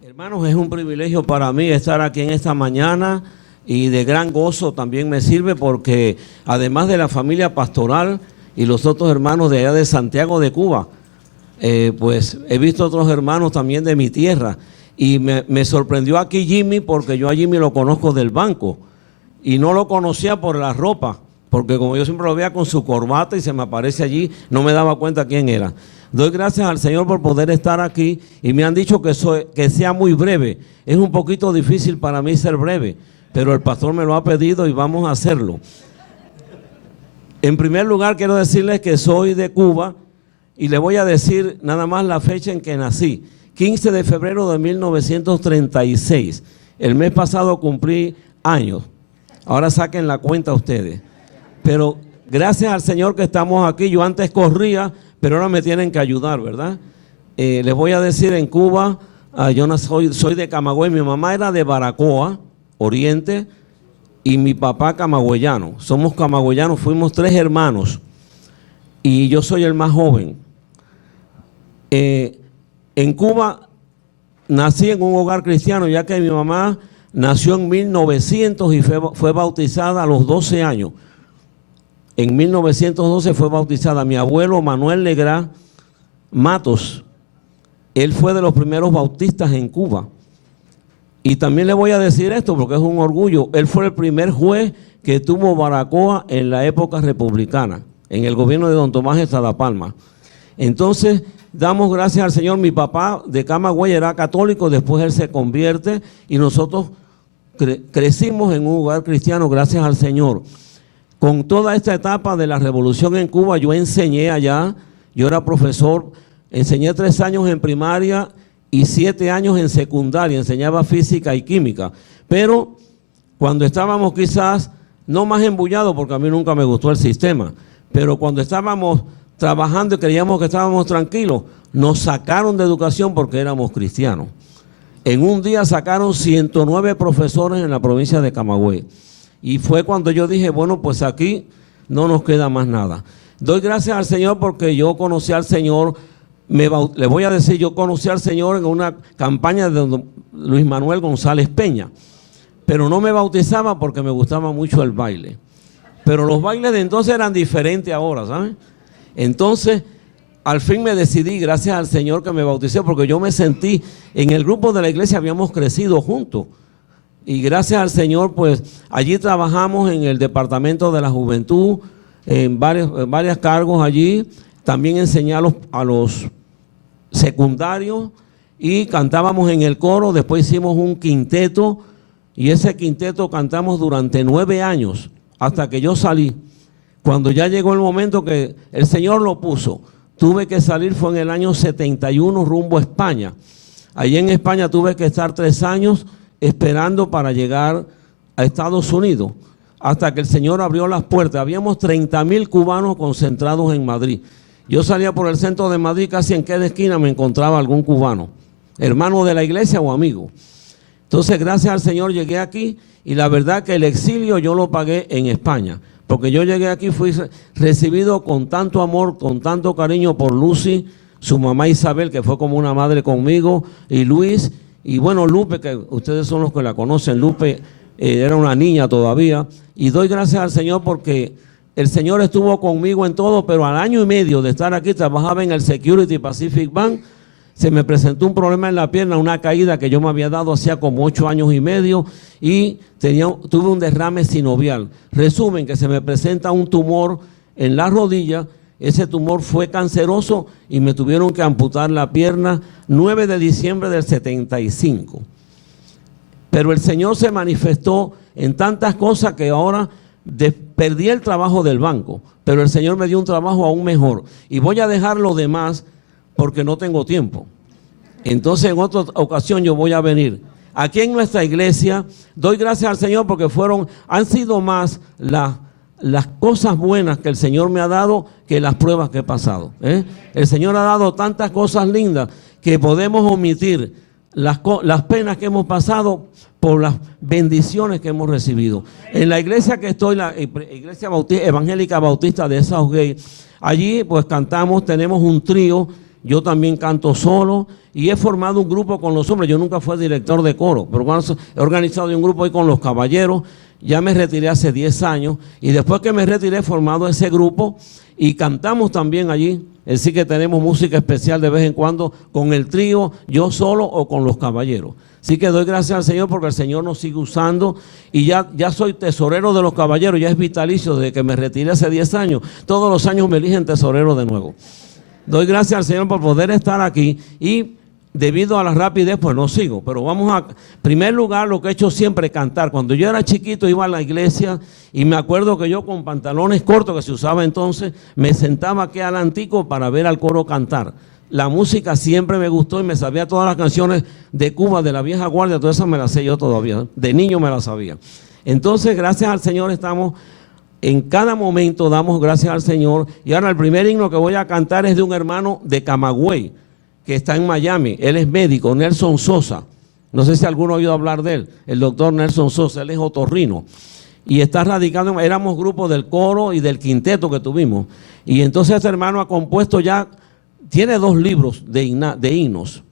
Hermanos, es un privilegio para mí estar aquí en esta mañana y de gran gozo también me sirve porque además de la familia pastoral y los otros hermanos de allá de Santiago de Cuba, pues he visto otros hermanos también de mi tierra y me sorprendió aquí Jimmy porque yo a Jimmy lo conozco del banco y no lo conocía por la ropa, porque como yo siempre lo veía con su corbata y se me aparece allí, no me daba cuenta quién era. Doy gracias al Señor por poder estar aquí y me han dicho que sea muy breve. Es un poquito difícil para mí ser breve, pero el pastor me lo ha pedido y vamos a hacerlo. En primer lugar, quiero decirles que soy de Cuba y le voy a decir nada más la fecha en que nací. 15 de febrero de 1936. El mes pasado cumplí años. Ahora saquen la cuenta ustedes. Pero gracias al Señor que estamos aquí. Yo antes corría, pero ahora me tienen que ayudar, ¿verdad? Les voy a decir, en Cuba, yo soy de Camagüey. Mi mamá era de Baracoa, Oriente, y mi papá camagüeyano. Somos camagüeyanos, fuimos 3 hermanos y yo soy el más joven. En Cuba nací en un hogar cristiano, ya que mi mamá nació en 1900 y fue bautizada a los 12 años. En 1912 fue bautizada. Mi abuelo Manuel Legrá Matos, él fue de los primeros bautistas en Cuba. Y también le voy a decir esto porque es un orgullo. Él fue el primer juez que tuvo Baracoa en la época republicana, en el gobierno de don Tomás Estrada Palma. Entonces, damos gracias al Señor. Mi papá de Camagüey era católico, después él se convierte y nosotros crecimos en un hogar cristiano, gracias al Señor. Con toda esta etapa de la revolución en Cuba, yo enseñé allá, yo era profesor, enseñé 3 años en primaria y 7 años en secundaria, enseñaba física y química. Pero cuando estábamos quizás, no más embullados, porque a mí nunca me gustó el sistema, pero cuando estábamos trabajando y creíamos que estábamos tranquilos, nos sacaron de educación porque éramos cristianos. En un día sacaron 109 profesores en la provincia de Camagüey. Y fue cuando yo dije, bueno, pues aquí no nos queda más nada. Doy gracias al Señor porque yo conocí al Señor, le voy a decir, yo conocí al Señor en una campaña de don Luis Manuel González Peña, pero no me bautizaba porque me gustaba mucho el baile. Pero los bailes de entonces eran diferentes ahora, ¿saben? Entonces, al fin me decidí, gracias al Señor que me bauticé, porque yo me sentí, en el grupo de la iglesia habíamos crecido juntos. Y gracias al Señor, pues allí trabajamos en el departamento de la juventud, en varios cargos allí. También enseñé a los secundarios y cantábamos en el coro. Después hicimos un quinteto y ese quinteto cantamos durante 9 años hasta que yo salí. Cuando ya llegó el momento que el Señor lo puso, tuve que salir, fue en el año 71 rumbo a España. Allí en España tuve que estar 3 años esperando para llegar a Estados Unidos, hasta que el Señor abrió las puertas. Habíamos 30,000 cubanos concentrados en Madrid. Yo salía por el centro de Madrid, casi en cada esquina me encontraba algún cubano, hermano de la iglesia o amigo. Entonces, gracias al Señor llegué aquí y la verdad que el exilio yo lo pagué en España, porque yo llegué aquí, fui recibido con tanto amor, con tanto cariño por Lucy, su mamá Isabel, que fue como una madre conmigo, y Luis. Y bueno, Lupe, que ustedes son los que la conocen, Lupe era una niña todavía. Y doy gracias al Señor porque el Señor estuvo conmigo en todo, pero al año y medio de estar aquí, trabajaba en el Security Pacific Bank, se me presentó un problema en la pierna, una caída que yo me había dado hacía como 8 años y medio y tuve un derrame sinovial. Resumen, que se me presenta un tumor en la rodilla. Ese tumor fue canceroso y me tuvieron que amputar la pierna 9 de diciembre del 75. Pero el Señor se manifestó en tantas cosas que ahora perdí el trabajo del banco, pero el Señor me dio un trabajo aún mejor. Y voy a dejar lo demás porque no tengo tiempo. Entonces en otra ocasión yo voy a venir. Aquí en nuestra iglesia doy gracias al Señor porque han sido más las cosas buenas que el Señor me ha dado que las pruebas que he pasado. El Señor ha dado tantas cosas lindas que podemos omitir las penas que hemos pasado por las bendiciones que hemos recibido. En la iglesia que estoy, la iglesia evangélica bautista de Southgate, allí pues cantamos, tenemos un trío. yo también canto solo y he formado un grupo con los hombres. Yo nunca fui director de coro, pero he organizado un grupo ahí con los caballeros. Ya me retiré hace 10 años y después que me retiré he formado ese grupo y cantamos también allí. Es decir que tenemos música especial de vez en cuando con el trío, yo solo o con los caballeros. Así que doy gracias al Señor porque el Señor nos sigue usando y ya soy tesorero de los caballeros, ya es vitalicio desde que me retiré hace 10 años. Todos los años me eligen tesorero de nuevo. Doy gracias al Señor por poder estar aquí y debido a la rapidez pues no sigo. Pero vamos a, en primer lugar, lo que he hecho siempre es cantar. Cuando yo era chiquito iba a la iglesia y me acuerdo que yo con pantalones cortos que se usaba entonces, me sentaba aquí al antico para ver al coro cantar. La música siempre me gustó y me sabía todas las canciones de Cuba, de la vieja guardia, todas esas me las sé yo todavía. De niño me las sabía. Entonces, gracias al Señor estamos... En cada momento damos gracias al Señor. Y ahora el primer himno que voy a cantar es de un hermano de Camagüey, que está en Miami. Él es médico, Nelson Sosa. No sé si alguno ha oído hablar de él. El doctor Nelson Sosa, él es otorrino. Y está radicado, éramos grupos del coro y del quinteto que tuvimos. Y entonces este hermano ha compuesto ya, tiene 2 libros de himnos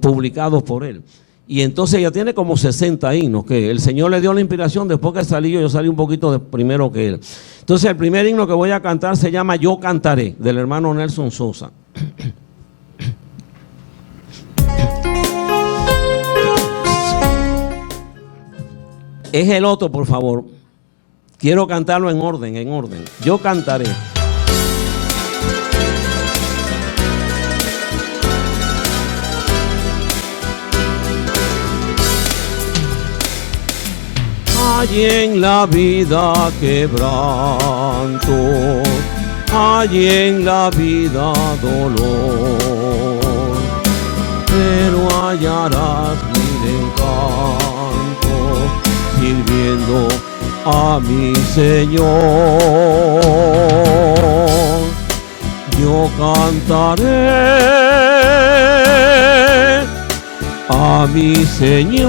publicados por él. Y entonces ya tiene como 60 himnos, que el Señor le dio la inspiración después que salí yo salí un poquito primero que él. Entonces el primer himno que voy a cantar se llama Yo Cantaré, del hermano Nelson Sosa. Es el otro, por favor. Quiero cantarlo en orden, en orden. Yo cantaré. Hay en la vida quebranto, hay en la vida dolor, pero hallarás mi encanto sirviendo a mi Señor. Yo cantaré a mi Señor.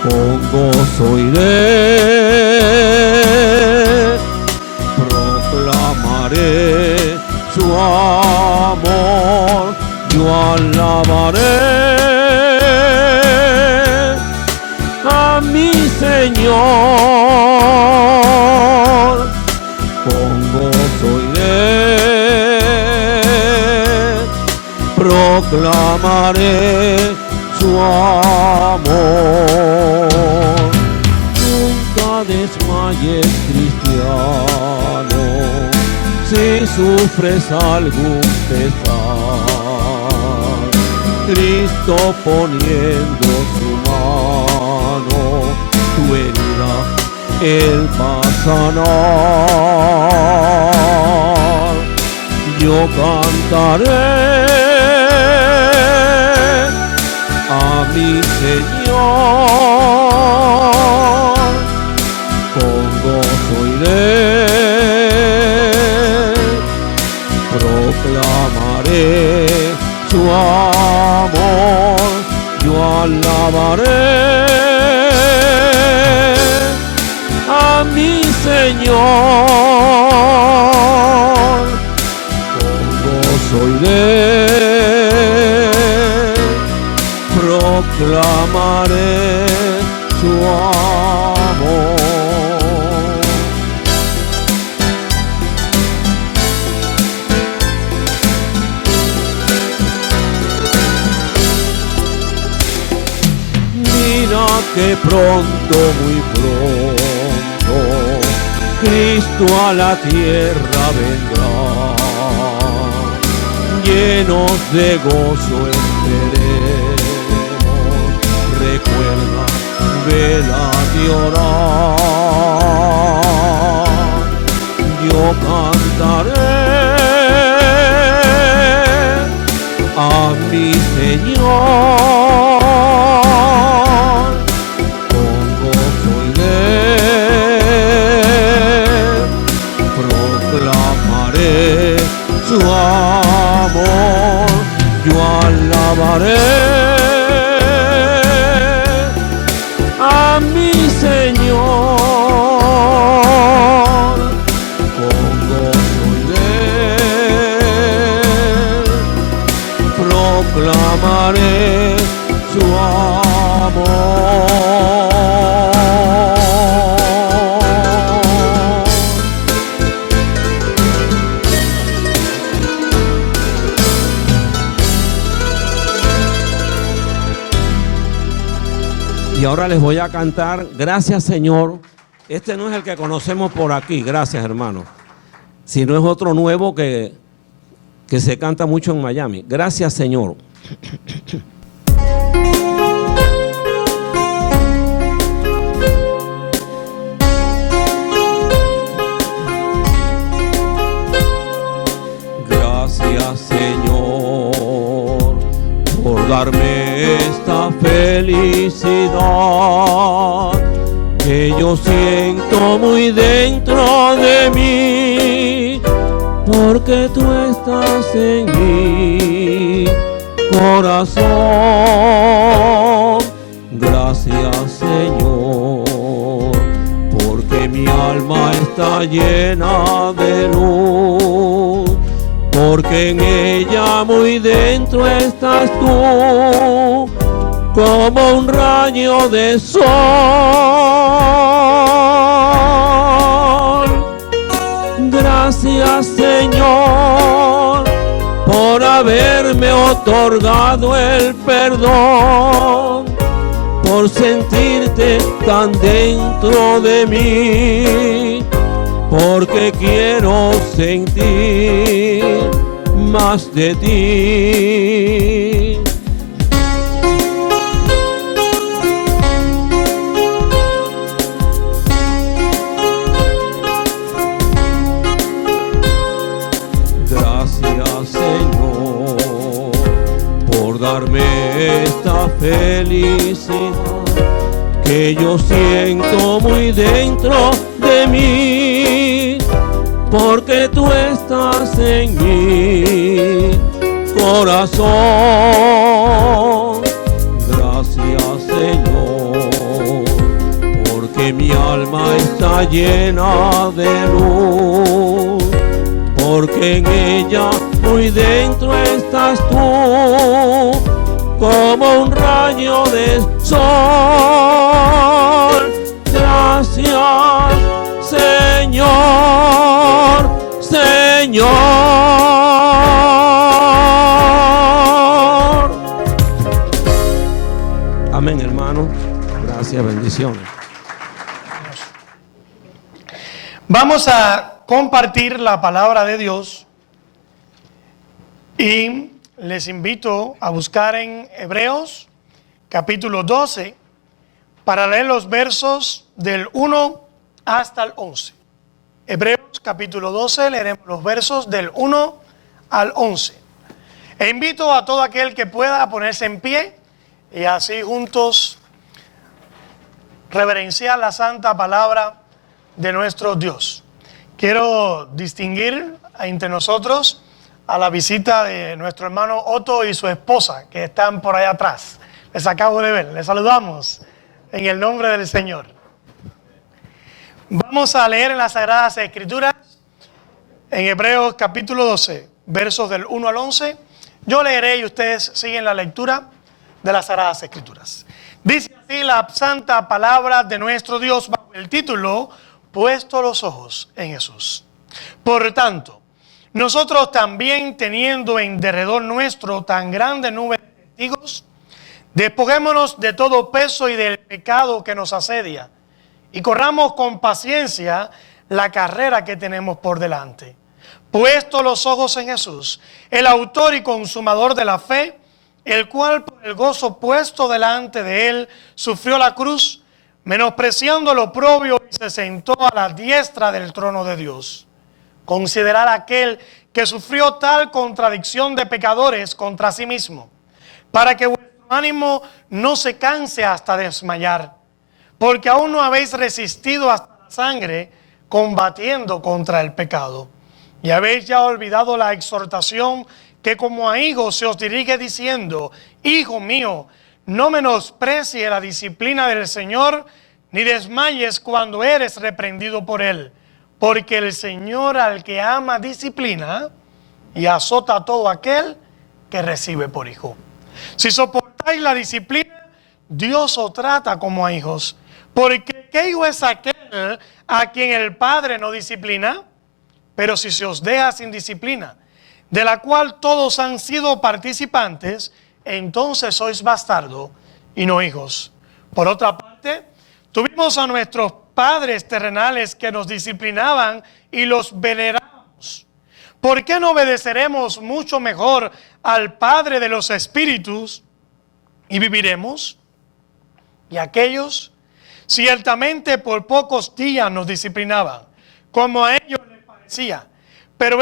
Con gozo iré, proclamaré su amor, yo alabaré a mi Señor. Con gozo iré, proclamaré su amor. Nunca desmayes, cristiano, si sufres algún pesar. Cristo poniendo su mano, tu herida Él va a sanar. Yo cantaré a mi Señor, con gozo iré, proclamaré su amor, yo alabaré a mi Señor, con gozo iré, proclamaré su amor. Mira que pronto, muy pronto, Cristo a la tierra vendrá. Llenos de gozo esperemos, recuerda, vela de orar. Yo cantaré a mi Señor, con gozo iré, proclamaré su amor, yo alabaré a mi Señor, con gozo iré, ahora les voy a cantar Gracias Señor. Este no es el que conocemos por aquí, gracias hermano, sino es otro nuevo que se canta mucho en Miami. Gracias Señor. Gracias Señor por darme esta felicidad que yo siento muy dentro de mí, porque tú estás en mi corazón. Gracias Señor, porque mi alma está llena de luz, porque en ella muy dentro estás tú, como un rayo de sol. Gracias Señor por haberme otorgado el perdón, por sentirte tan dentro de mí, porque quiero sentir más de ti. Gracias Señor por darme esta felicidad que yo siento muy dentro de mí, porque tú estás en mi corazón. Gracias Señor, porque mi alma está llena de luz, porque en ella muy dentro estás tú, como un rayo de sol. Gracias Señor, Señor. Amén, hermano. Gracias, bendiciones. Vamos a compartir la palabra de Dios y les invito a buscar en Hebreos capítulo 12 para leer los versos del 1 hasta el 11. Hebreos capítulo 12, leeremos los versos del 1 al 11. E invito a todo aquel que pueda a ponerse en pie y así juntos reverenciar la santa palabra de nuestro Dios. Quiero distinguir entre nosotros a la visita de nuestro hermano Otto y su esposa, que están por allá atrás. Les acabo de ver, les saludamos en el nombre del Señor. Vamos a leer en las Sagradas Escrituras, en Hebreos capítulo 12, versos del 1 al 11. Yo leeré y ustedes siguen la lectura de las Sagradas Escrituras. Dice así la santa palabra de nuestro Dios bajo el título Puesto los ojos en Jesús. Por tanto, nosotros también teniendo en derredor nuestro tan grande nube de testigos, despojémonos de todo peso y del pecado que nos asedia, y corramos con paciencia la carrera que tenemos por delante. Puesto los ojos en Jesús, el autor y consumador de la fe, el cual por el gozo puesto delante de él sufrió la cruz, menospreciando lo oprobio, y se sentó a la diestra del trono de Dios. Considerad aquel que sufrió tal contradicción de pecadores contra sí mismo, para que vuestro ánimo no se canse hasta desmayar, porque aún no habéis resistido hasta la sangre, combatiendo contra el pecado. Y habéis ya olvidado la exhortación que como a hijos se os dirige diciendo: Hijo mío, no menosprecie la disciplina del Señor, ni desmayes cuando eres reprendido por Él. Porque el Señor al que ama disciplina y azota a todo aquel que recibe por hijo. Si soportáis la disciplina, Dios os trata como a hijos. Porque ¿qué hijo es aquel a quien el Padre no disciplina? Pero si se os deja sin disciplina, de la cual todos han sido participantes, entonces sois bastardos y no hijos. Por otra parte, Tuvimos a nuestros padres terrenales que nos disciplinaban y los venerábamos. ¿Por qué no obedeceremos mucho mejor al Padre de los Espíritus y viviremos? Y aquellos ciertamente por pocos días nos disciplinaban, como a ellos les parecía, pero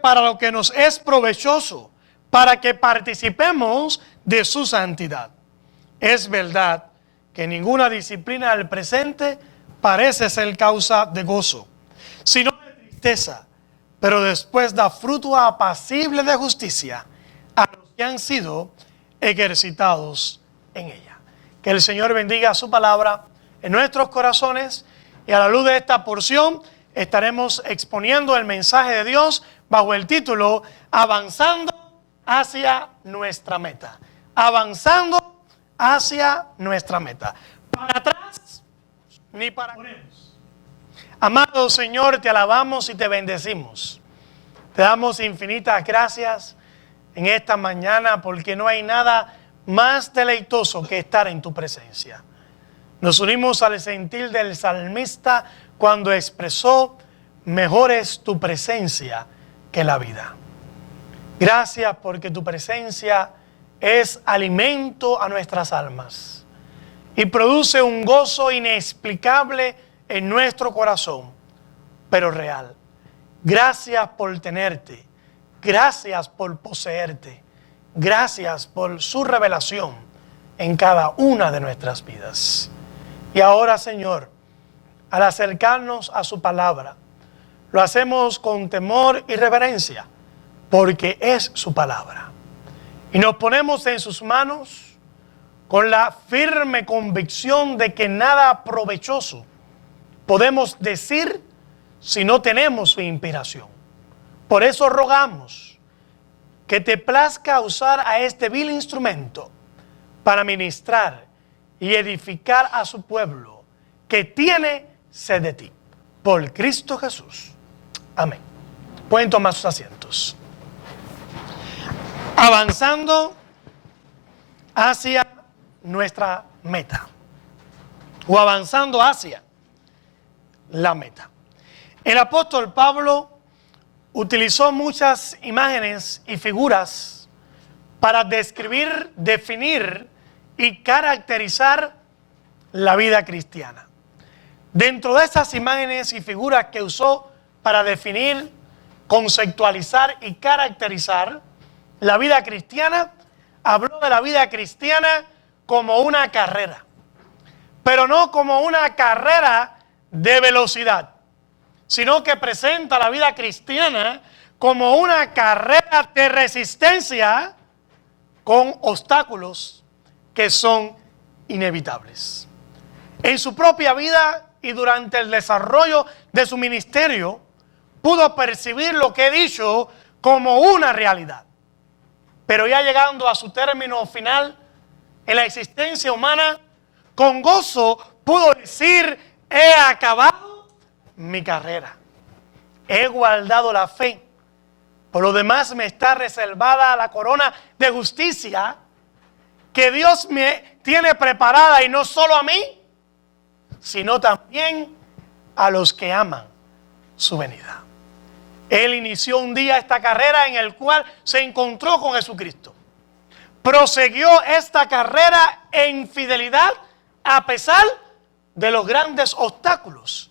para lo que nos es provechoso, para que participemos de su santidad. Es verdad que ninguna disciplina del presente parece ser causa de gozo, sino de tristeza, pero después da fruto apacible de justicia a los que han sido ejercitados en ella. Que el Señor bendiga su palabra en nuestros corazones, y a la luz de esta porción estaremos exponiendo el mensaje de Dios bajo el título Avanzando hacia nuestra meta. Avanzando hacia nuestra meta. Para atrás ni para atrás. Amado Señor, te alabamos y te bendecimos. Te damos infinitas gracias en esta mañana, porque no hay nada más deleitoso que estar en tu presencia. Nos unimos al sentir del salmista cuando expresó: mejor es tu presencia que la vida. Gracias porque tu presencia es alimento a nuestras almas y produce un gozo inexplicable en nuestro corazón, pero real. Gracias por tenerte, gracias por poseerte, gracias por su revelación en cada una de nuestras vidas. Y ahora, Señor, al acercarnos a su palabra, lo hacemos con temor y reverencia, porque es su palabra. Y nos ponemos en sus manos con la firme convicción de que nada provechoso podemos decir si no tenemos su inspiración. Por eso rogamos que te plazca usar a este vil instrumento para ministrar y edificar a su pueblo que tiene sed de ti. Por Cristo Jesús. Amén. Pueden tomar sus asientos. Avanzando hacia nuestra meta, o avanzando hacia la meta. El apóstol Pablo utilizó muchas imágenes y figuras para describir, definir y caracterizar la vida cristiana. Dentro de esas imágenes y figuras que usó para definir, conceptualizar y caracterizar la vida cristiana, habló de la vida cristiana como una carrera, pero no como una carrera de velocidad, sino que presenta la vida cristiana como una carrera de resistencia con obstáculos que son inevitables. En su propia vida y durante el desarrollo de su ministerio, pudo percibir lo que he dicho como una realidad. Pero ya llegando a su término final en la existencia humana, con gozo pudo decir: he acabado mi carrera, he guardado la fe, por lo demás me está reservada la corona de justicia que Dios me tiene preparada, y no solo a mí, sino también a los que aman su venida. Él inició un día esta carrera en el cual se encontró con Jesucristo. Proseguió esta carrera en fidelidad a pesar de los grandes obstáculos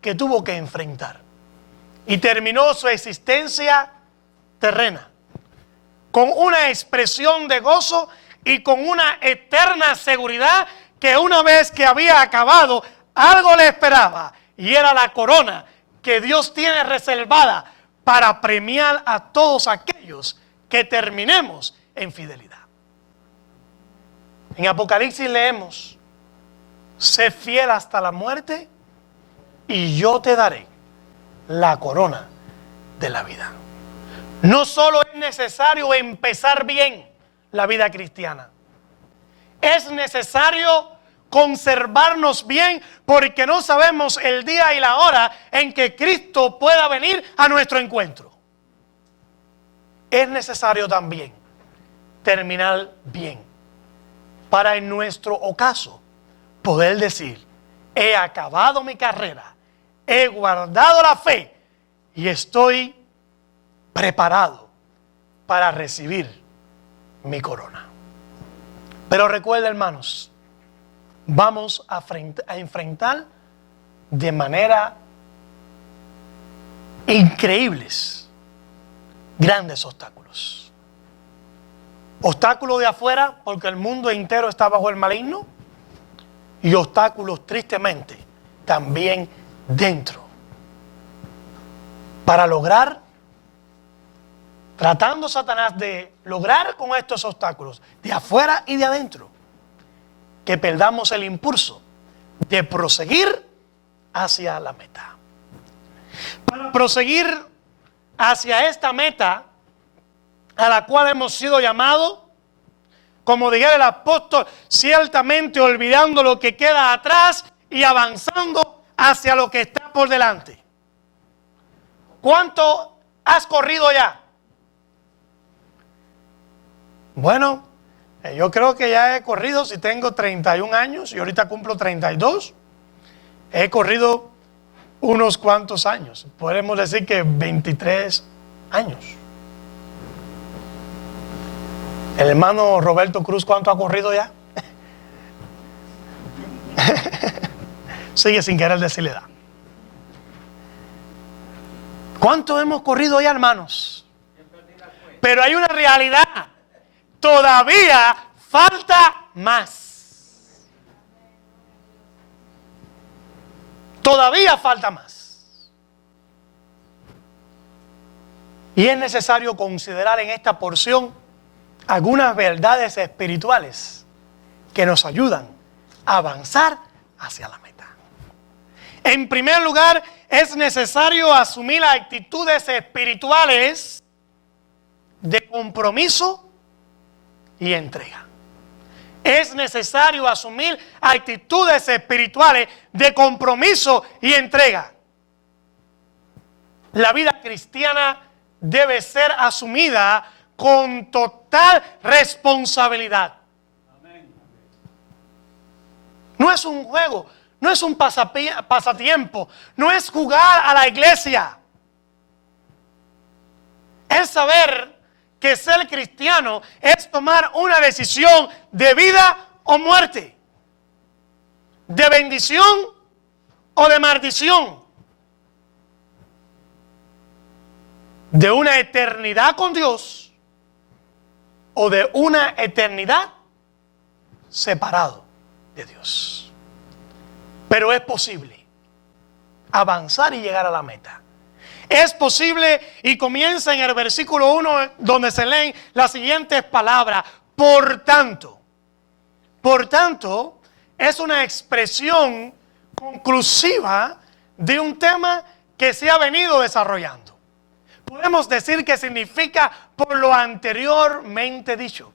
que tuvo que enfrentar. Y terminó su existencia terrena con una expresión de gozo y con una eterna seguridad que una vez que había acabado, algo le esperaba, y era la corona que Dios tiene reservada para premiar a todos aquellos que terminemos en fidelidad. En Apocalipsis leemos: sé fiel hasta la muerte y yo te daré la corona de la vida. No solo es necesario empezar bien la vida cristiana, es necesario conservarnos bien, porque no sabemos el día y la hora en que Cristo pueda venir a nuestro encuentro. Es necesario también terminar bien, para en nuestro ocaso poder decir: he acabado mi carrera, he guardado la fe y estoy preparado para recibir mi corona. Pero recuerda, hermanos, vamos a enfrentar de manera increíbles grandes obstáculos. Obstáculos de afuera, porque el mundo entero está bajo el maligno, y obstáculos, tristemente, también dentro. Para lograr, tratando Satanás de lograr con estos obstáculos, de afuera y de adentro, que perdamos el impulso de proseguir hacia la meta. Para proseguir hacia esta meta, a la cual hemos sido llamados, como dijera el apóstol, ciertamente olvidando lo que queda atrás y avanzando hacia lo que está por delante. ¿Cuánto has corrido ya? Bueno, yo creo que ya he corrido, si tengo 31 años y ahorita cumplo 32, he corrido unos cuantos años, podemos decir que 23 años. El hermano Roberto Cruz, ¿cuánto ha corrido ya? Sigue sin querer decirle edad. ¿Cuánto hemos corrido ya, hermanos? Pero hay una realidad. Todavía falta más. Todavía falta más. Y es necesario considerar en esta porción algunas verdades espirituales que nos ayudan a avanzar hacia la meta. En primer lugar, es necesario asumir actitudes espirituales de compromiso y entrega. Es necesario asumir actitudes espirituales de compromiso y entrega. La vida cristiana debe ser asumida con total responsabilidad. No es un juego, no es un pasatiempo, no es jugar a la iglesia. Es saber que ser cristiano es tomar una decisión de vida o muerte, de bendición o de maldición, de una eternidad con Dios o de una eternidad separado de Dios. Pero es posible avanzar y llegar a la meta. Es posible, y comienza en el versículo 1 donde se leen las siguientes palabras: por tanto. Por tanto, es una expresión conclusiva de un tema que se ha venido desarrollando. Podemos decir que significa por lo anteriormente dicho.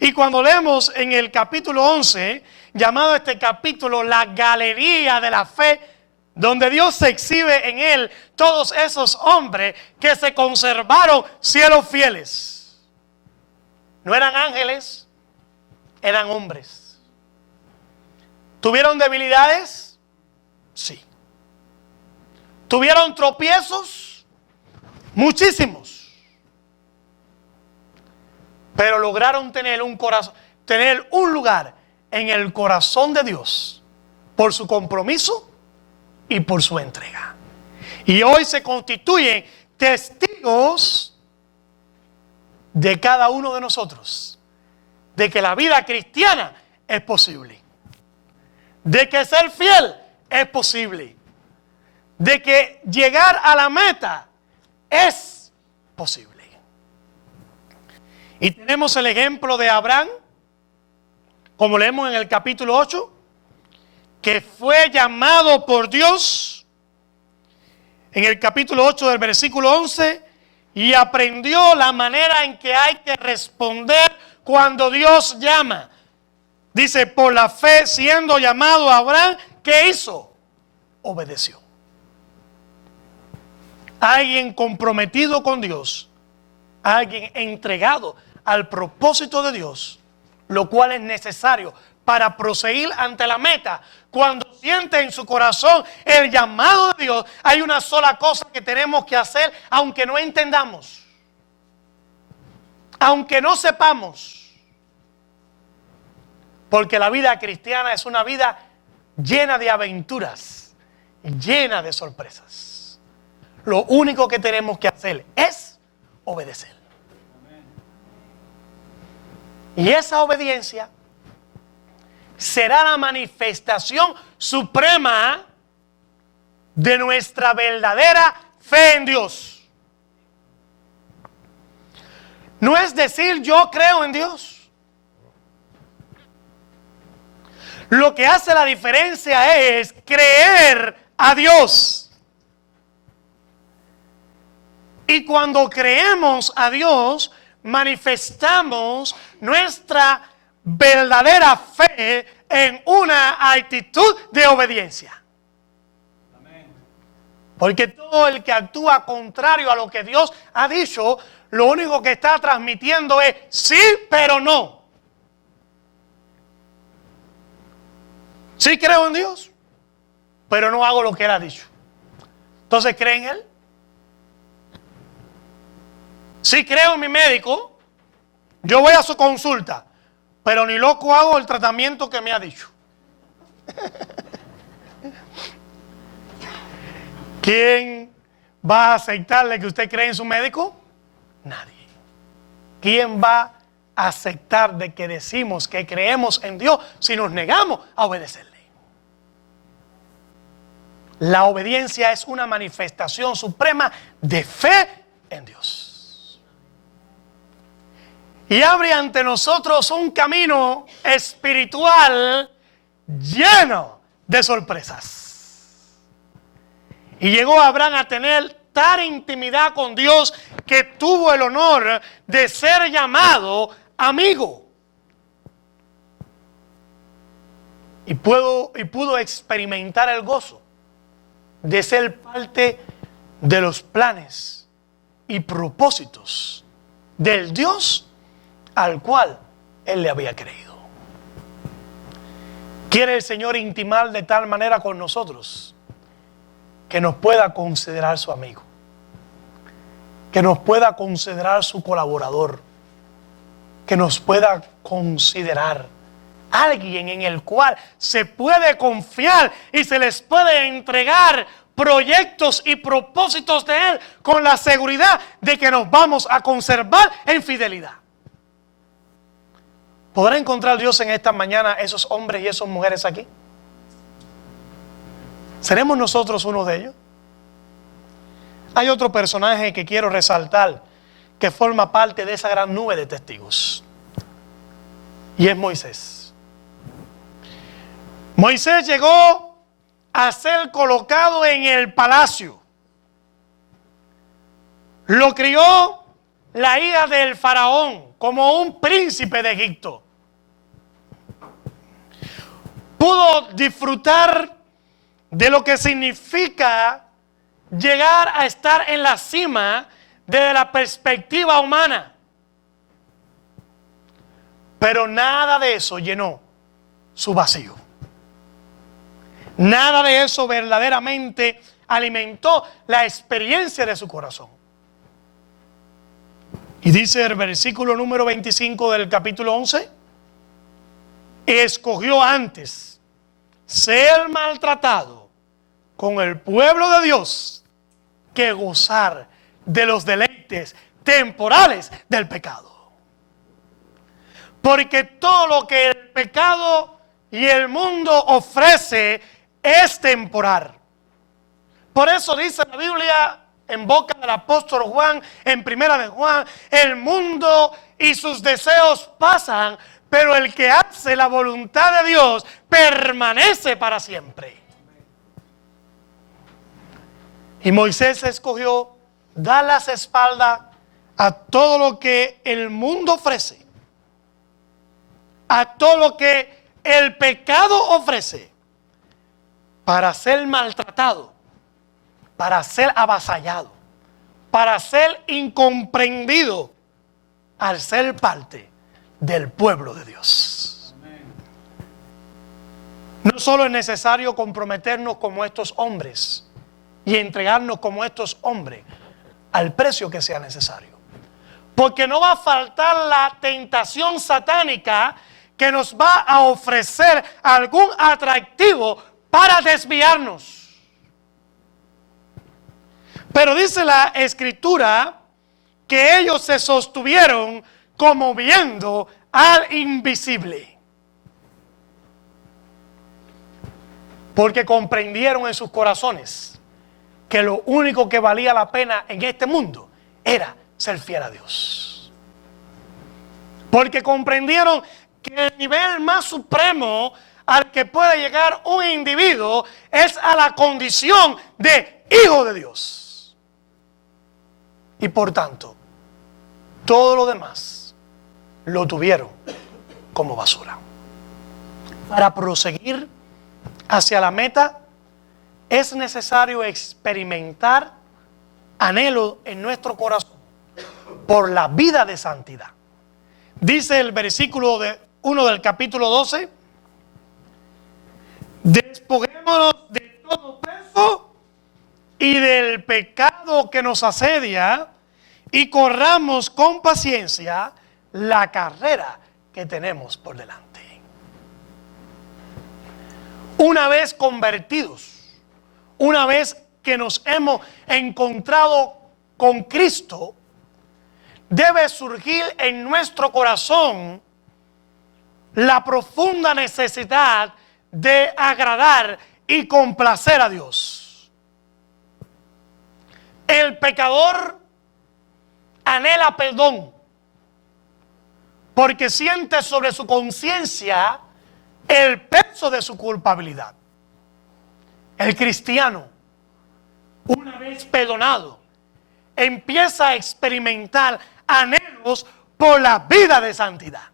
Y cuando leemos en el capítulo 11, llamado este capítulo la galería de la fe, donde Dios se exhibe en él todos esos hombres que se conservaron cielos fieles. No eran ángeles, eran hombres. ¿Tuvieron debilidades? Sí. ¿Tuvieron tropiezos? Muchísimos. Pero lograron tener un corazón, tener un lugar en el corazón de Dios por su compromiso y por su entrega. Y hoy se constituyen testigos de cada uno de nosotros de que la vida cristiana es posible, de que ser fiel es posible, de que llegar a la meta es posible. Y tenemos el ejemplo de Abraham, como leemos en el capítulo 8, que fue llamado por Dios en el capítulo 8 del versículo 11 y aprendió la manera en que hay que responder cuando Dios llama. Dice, por la fe siendo llamado Abraham, ¿qué hizo? Obedeció. Alguien comprometido con Dios, alguien entregado al propósito de Dios, lo cual es necesario para proseguir ante la meta. Cuando siente en su corazón el llamado de Dios, hay una sola cosa que tenemos que hacer, aunque no entendamos, aunque no sepamos. Porque la vida cristiana es una vida llena de aventuras, llena de sorpresas. Lo único que tenemos que hacer es obedecer. Y esa obediencia será la manifestación suprema de nuestra verdadera fe en Dios. No es decir yo creo en Dios. Lo que hace la diferencia es creer a Dios. Y cuando creemos a Dios, manifestamos nuestra verdadera fe en una actitud de obediencia. Porque todo el que actúa contrario a lo que Dios ha dicho, lo único que está transmitiendo es sí, pero no. Sí creo en Dios, pero no hago lo que Él ha dicho. Entonces, ¿cree en Él? Sí creo en mi médico, yo voy a su consulta, pero ni loco hago el tratamiento que me ha dicho. ¿Quién va a aceptarle que usted cree en su médico? Nadie. ¿Quién va a aceptar de que decimos que creemos en Dios si nos negamos a obedecerle? La obediencia es una manifestación suprema de fe en Dios. Y abre ante nosotros un camino espiritual lleno de sorpresas. Y llegó Abraham a tener tal intimidad con Dios que tuvo el honor de ser llamado amigo. Y pudo experimentar el gozo de ser parte de los planes y propósitos del Dios al cual él le había creído. Quiere el Señor intimar de tal manera con nosotros que nos pueda considerar su amigo, que nos pueda considerar su colaborador, que nos pueda considerar alguien en el cual se puede confiar y se les puede entregar proyectos y propósitos de Él con la seguridad de que nos vamos a conservar en fidelidad. ¿Podrá encontrar Dios en esta mañana esos hombres y esas mujeres aquí? ¿Seremos nosotros uno de ellos? Hay otro personaje que quiero resaltar que forma parte de esa gran nube de testigos, y es Moisés. Moisés llegó a ser colocado en el palacio. Lo crió la hija del faraón como un príncipe de Egipto. Pudo disfrutar de lo que significa llegar a estar en la cima desde la perspectiva humana. Pero nada de eso llenó su vacío. Nada de eso verdaderamente alimentó la experiencia de su corazón. Y dice el versículo número 25 del capítulo 11, escogió antes ser maltratado con el pueblo de Dios que gozar de los deleites temporales del pecado. Porque todo lo que el pecado y el mundo ofrece es temporal. Por eso dice la Biblia en boca del apóstol Juan, en primera de Juan, el mundo y sus deseos pasan, pero el que hace la voluntad de Dios permanece para siempre. Y Moisés escogió dar las espaldas a todo lo que el mundo ofrece, a todo lo que el pecado ofrece, para ser maltratado, para ser avasallado, para ser incomprendido al ser parte del pueblo de Dios. No solo es necesario comprometernos como estos hombres y entregarnos como estos hombres al precio que sea necesario, porque no va a faltar la tentación satánica que nos va a ofrecer algún atractivo para desviarnos. Pero dice la Escritura que ellos se sostuvieron como viendo al invisible, porque comprendieron en sus corazones que lo único que valía la pena en este mundo era ser fiel a Dios. Porque comprendieron que el nivel más supremo al que puede llegar un individuo es a la condición de hijo de Dios. Y por tanto, todo lo demás lo tuvieron como basura. Para proseguir hacia la meta es necesario experimentar anhelo en nuestro corazón por la vida de santidad. Dice el versículo 1 del capítulo 12: despojémonos de todo peso y del pecado que nos asedia y corramos con paciencia la carrera que tenemos por delante. Una vez convertidos, una vez que nos hemos encontrado con Cristo, debe surgir en nuestro corazón la profunda necesidad de agradar y complacer a Dios. El pecador anhela perdón porque siente sobre su conciencia el peso de su culpabilidad. El cristiano, una vez perdonado, empieza a experimentar anhelos por la vida de santidad.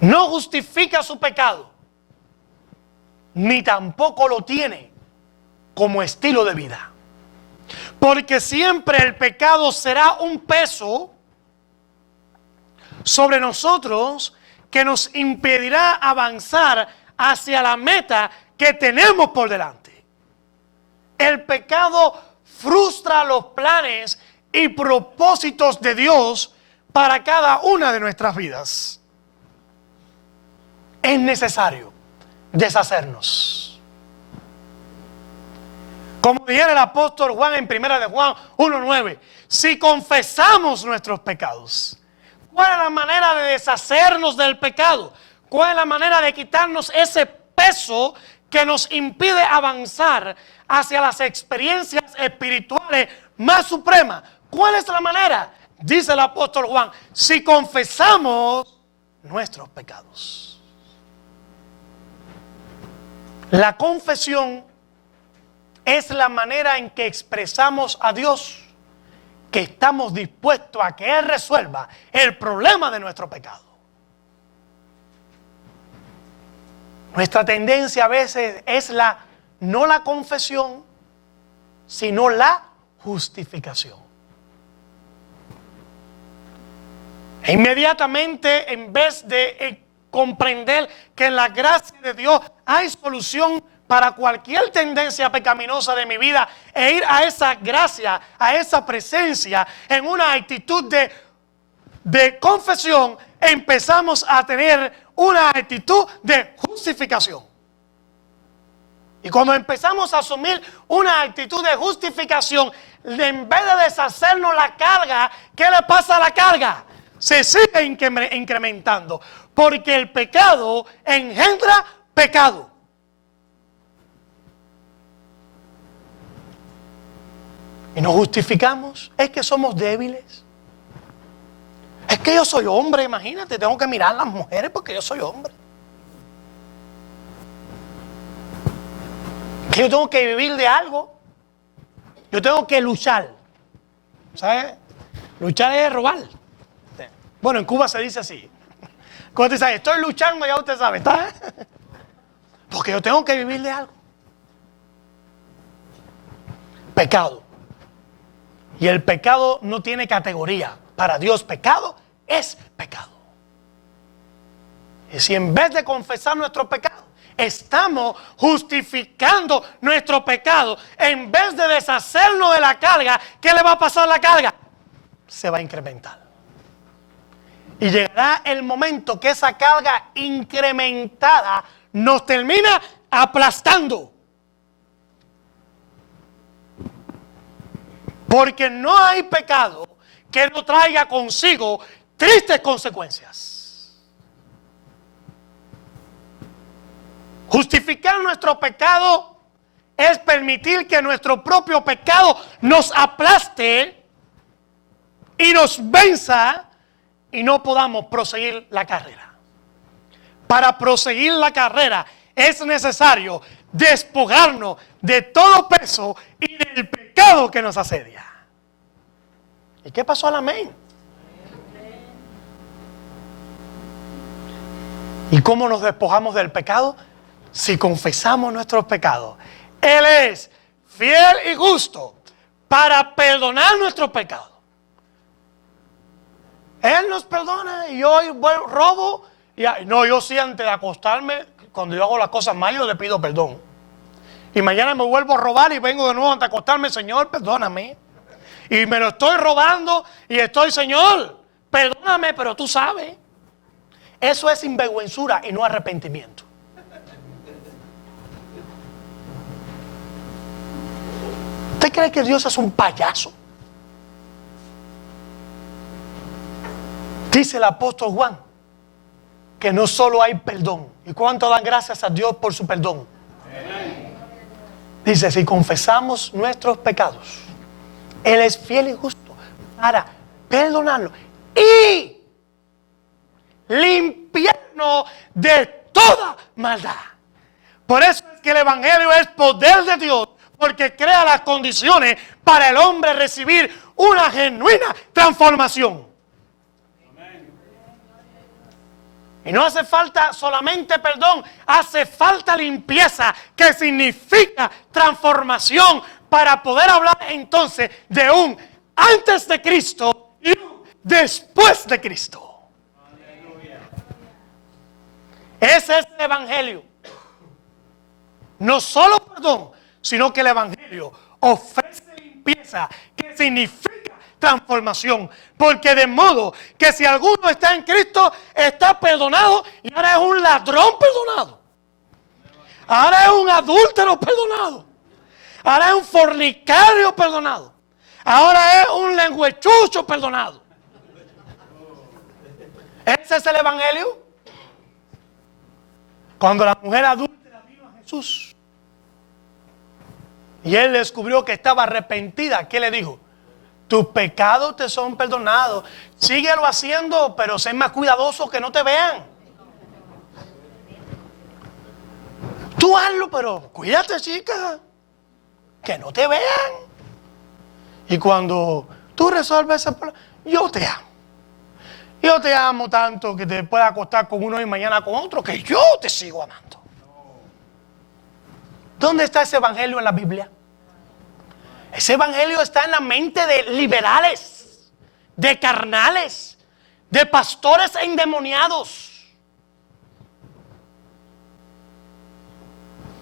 No justifica su pecado, ni tampoco lo tiene como estilo de vida. Porque siempre el pecado será un peso sobre nosotros que nos impedirá avanzar hacia la meta que tenemos por delante. El pecado frustra los planes y propósitos de Dios para cada una de nuestras vidas. Es necesario deshacernos. Como dijera el apóstol Juan en 1 de Juan 1:9, si confesamos nuestros pecados, ¿cuál es la manera de deshacernos del pecado? ¿Cuál es la manera de quitarnos ese peso que nos impide avanzar hacia las experiencias espirituales más supremas? ¿Cuál es la manera? Dice el apóstol Juan, si confesamos nuestros pecados. La confesión es la manera en que expresamos a Dios que estamos dispuestos a que Él resuelva el problema de nuestro pecado. Nuestra tendencia a veces es no la confesión, sino la justificación. E inmediatamente, en vez de comprender que en la gracia de Dios hay solución para cualquier tendencia pecaminosa de mi vida, e ir a esa gracia, a esa presencia, en una actitud de confesión, empezamos a tener una actitud de justificación. Y cuando empezamos a asumir una actitud de justificación, en vez de deshacernos la carga, ¿qué le pasa a la carga? Se sigue incrementando, porque el pecado engendra pecado. Y nos justificamos, es que somos débiles. Es que yo soy hombre, imagínate, tengo que mirar a las mujeres porque yo soy hombre. Que yo tengo que vivir de algo. Yo tengo que luchar. ¿Sabes? Luchar es robar. Bueno, en Cuba se dice así. Cuando te dice, estoy luchando, ya usted sabe, ¿está? Porque yo tengo que vivir de algo. Pecado. Y el pecado no tiene categoría. Para Dios, pecado es pecado. Y si en vez de confesar nuestro pecado, estamos justificando nuestro pecado, en vez de deshacernos de la carga, ¿qué le va a pasar a la carga? Se va a incrementar. Y llegará el momento que esa carga incrementada nos termina aplastando. Porque no hay pecado que no traiga consigo tristes consecuencias. Justificar nuestro pecado es permitir que nuestro propio pecado nos aplaste y nos venza y no podamos proseguir la carrera. Para proseguir la carrera es necesario despojarnos de todo peso y del pecado que nos asedia. ¿Y qué pasó al amén? ¿Y cómo nos despojamos del pecado? Si confesamos nuestros pecados. Él es fiel y justo para perdonar nuestros pecados. Él nos perdona y yo robo. No, yo sí, antes de acostarme, cuando yo hago las cosas mal, yo le pido perdón. Y mañana me vuelvo a robar y vengo de nuevo antes de acostarme, Señor, perdóname. Y me lo estoy robando y estoy, Señor, perdóname, pero tú sabes. Eso es sinvergüenzura y no arrepentimiento. ¿Usted cree que Dios es un payaso? Dice el apóstol Juan que no solo hay perdón. ¿Y cuánto dan gracias a Dios por su perdón? Dice, si confesamos nuestros pecados, Él es fiel y justo para perdonarnos y limpiarnos de toda maldad. Por eso es que el Evangelio es poder de Dios, porque crea las condiciones para el hombre recibir una genuina transformación. Y no hace falta solamente perdón, hace falta limpieza, que significa transformación, para poder hablar entonces de un antes de Cristo y un después de Cristo. Aleluya. Ese es el Evangelio. No solo perdón, sino que el Evangelio ofrece limpieza, que significa transformación. Porque de modo que si alguno está en Cristo, está perdonado y ahora es un ladrón perdonado. Ahora es un adúltero perdonado. Ahora es un fornicario perdonado. Ahora es un lengüechucho perdonado. Ese es el Evangelio. Cuando la mujer adúltera vino a Jesús y él descubrió que estaba arrepentida, ¿qué le dijo? Tus pecados te son perdonados. Síguelo haciendo, pero sé más cuidadoso que no te vean. Tú hazlo, pero cuídate, chica, que no te vean. Y cuando tú resuelves ese problema, yo te amo. Yo te amo tanto que te pueda acostar con uno y mañana con otro, que yo te sigo amando. ¿Dónde está ese evangelio en la Biblia? Ese evangelio está en la mente de liberales, de carnales, de pastores endemoniados.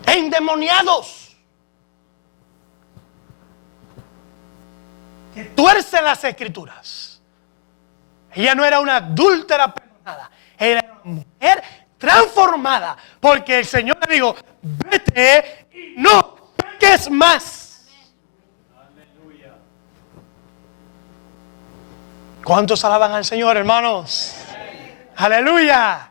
Endemoniados. Que tuercen las escrituras. Ella no era una adúltera perdonada, era una mujer transformada, porque el Señor le dijo, vete y no peques más. ¿Cuántos alaban al Señor, hermanos? Aleluya.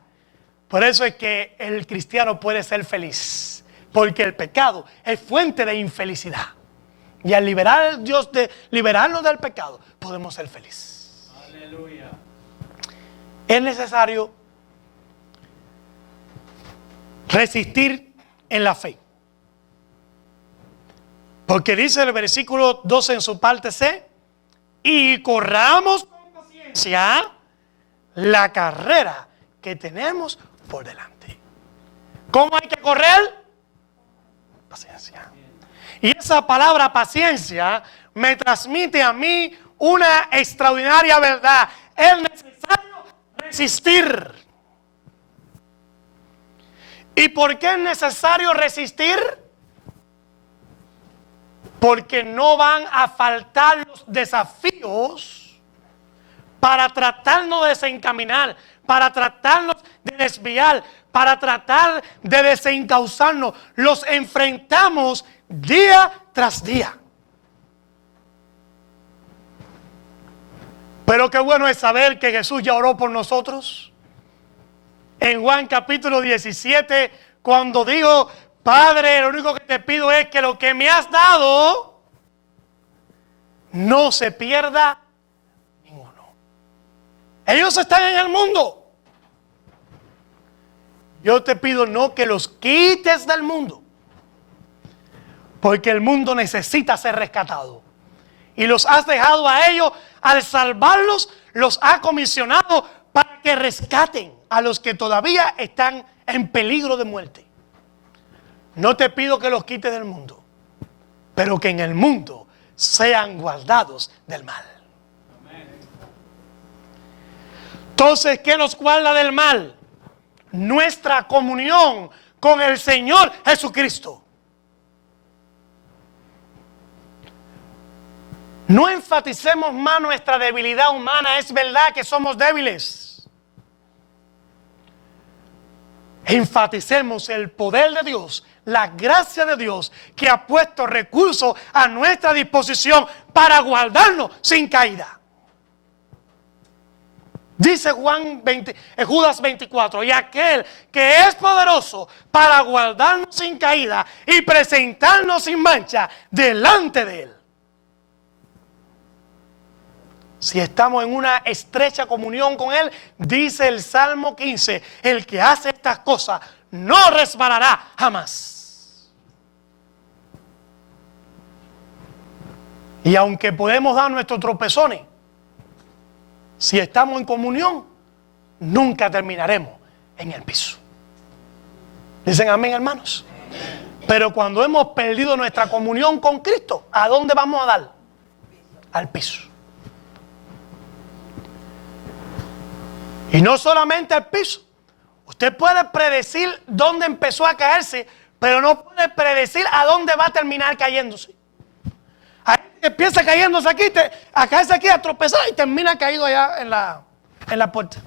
Por eso es que el cristiano puede ser feliz, porque el pecado es fuente de infelicidad. Y al liberarnos del pecado, podemos ser felices. Aleluya. Es necesario resistir en la fe. Porque dice el versículo 12 en su parte C, y corramos la carrera que tenemos por delante. ¿Cómo hay que correr? Paciencia. Y esa palabra paciencia me transmite a mí una extraordinaria verdad. Es necesario resistir. ¿Y por qué es necesario resistir? Porque no van a faltar los desafíos para tratarnos de desencaminar, para tratarnos de desviar, para tratar de desencauzarnos. Los enfrentamos día tras día. Pero qué bueno es saber que Jesús ya oró por nosotros. En Juan capítulo 17, cuando dijo: Padre, lo único que te pido es que lo que me has dado no se pierda ninguno. Ellos están en el mundo. Yo te pido no que los quites del mundo, porque el mundo necesita ser rescatado. Y los has dejado a ellos, al salvarlos, los ha comisionado para que rescaten a los que todavía están en peligro de muerte. No te pido que los quites del mundo, pero que en el mundo sean guardados del mal. Entonces, ¿qué nos guarda del mal? Nuestra comunión con el Señor Jesucristo. No enfaticemos más nuestra debilidad humana. Es verdad que somos débiles. Enfaticemos el poder de Dios, la gracia de Dios, que ha puesto recursos a nuestra disposición para guardarnos sin caída. Dice Judas 24, y aquel que es poderoso para guardarnos sin caída y presentarnos sin mancha delante de Él. Si estamos en una estrecha comunión con Él, dice el Salmo 15, el que hace estas cosas no resbalará jamás. Y aunque podemos dar nuestros tropezones, si estamos en comunión, nunca terminaremos en el piso. ¿Dicen amén, hermanos? Pero cuando hemos perdido nuestra comunión con Cristo, ¿a dónde vamos a dar? Al piso. Y no solamente al piso. Usted puede predecir dónde empezó a caerse, pero no puede predecir a dónde va a terminar cayéndose. Empieza cayéndose aquí, a caerse aquí, a tropezar y termina caído allá en la puerta.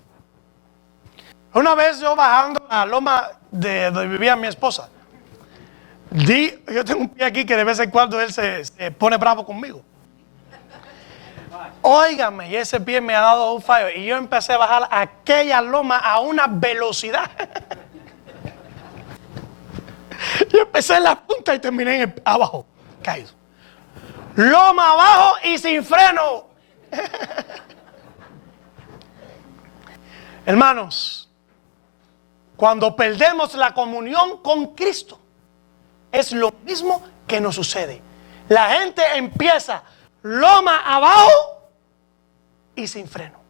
Una vez yo bajando a la loma de donde vivía mi esposa, yo tengo un pie aquí que de vez en cuando él se pone bravo conmigo. Óigame, y ese pie me ha dado un fallo. Y yo empecé a bajar aquella loma a una velocidad. Yo empecé en la punta y terminé abajo, caído. Loma abajo y sin freno. Hermanos, cuando perdemos la comunión con Cristo, es lo mismo que nos sucede. La gente empieza loma abajo y sin freno.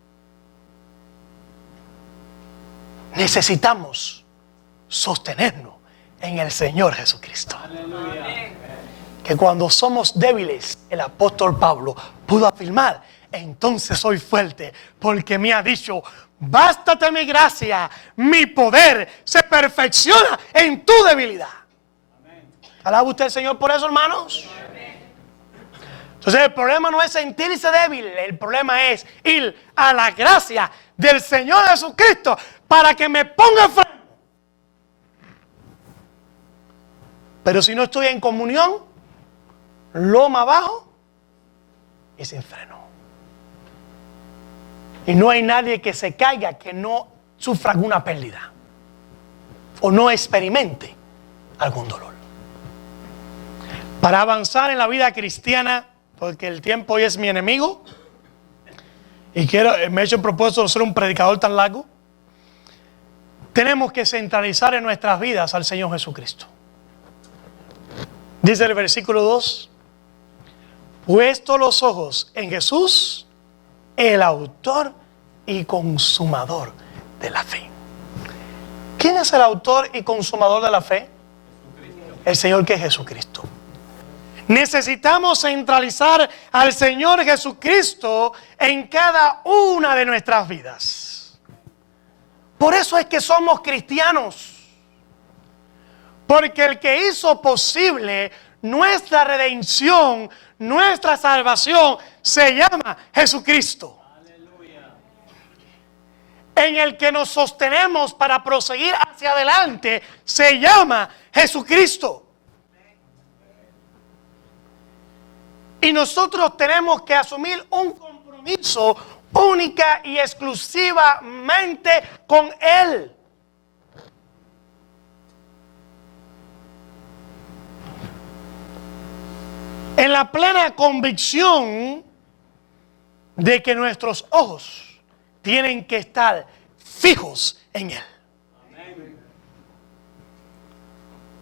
Necesitamos sostenernos en el Señor Jesucristo. Aleluya. Que cuando somos débiles, el apóstol Pablo pudo afirmar: entonces soy fuerte, porque me ha dicho: bástate mi gracia, mi poder se perfecciona en tu debilidad. ¿Alaba usted al Señor por eso, hermanos? Entonces el problema no es sentirse débil, el problema es ir a la gracia del Señor Jesucristo para que me ponga freno. Pero si no estoy en comunión, loma abajo y sin freno. Y no hay nadie que se caiga que no sufra alguna pérdida o no experimente algún dolor. Para avanzar en la vida cristiana, porque el tiempo hoy es mi enemigo y me he hecho el propósito de ser un predicador tan largo, tenemos que centralizar en nuestras vidas al Señor Jesucristo. Dice el versículo 2: puesto los ojos en Jesús, el autor y consumador de la fe. ¿Quién es el autor y consumador de la fe? El Señor, que es Jesucristo. Necesitamos centralizar al Señor Jesucristo en cada una de nuestras vidas. Por eso es que somos cristianos. Porque el que hizo posible nuestra redención, nuestra salvación, se llama Jesucristo. En el que nos sostenemos para proseguir hacia adelante, se llama Jesucristo. Y nosotros tenemos que asumir un compromiso única y exclusivamente con Él. En la plena convicción de que nuestros ojos tienen que estar fijos en Él.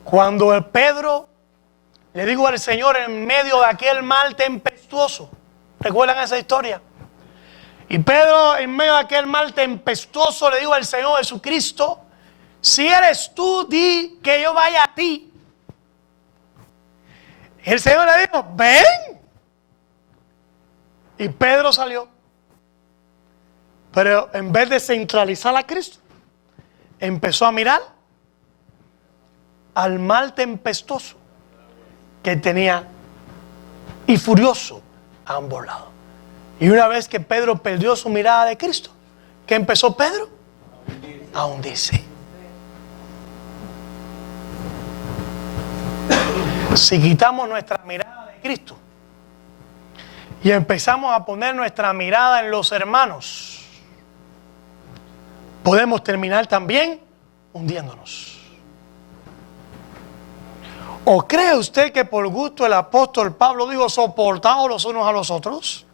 Cuando el Pedro le dijo al Señor en medio de aquel mar tempestuoso, ¿recuerdan esa historia? Y Pedro en medio de aquel mar tempestuoso le dijo al Señor Jesucristo: si eres tú, di que yo vaya a ti. Y el Señor le dijo: ven. Y Pedro salió. Pero en vez de centralizar a Cristo, empezó a mirar al mar tempestuoso que tenía y furioso a ambos lados. Y una vez que Pedro perdió su mirada de Cristo, ¿qué empezó Pedro? A hundirse. Si quitamos nuestra mirada de Cristo y empezamos a poner nuestra mirada en los hermanos, podemos terminar también hundiéndonos. ¿O cree usted que por gusto el apóstol Pablo dijo: soportaos los unos a los otros?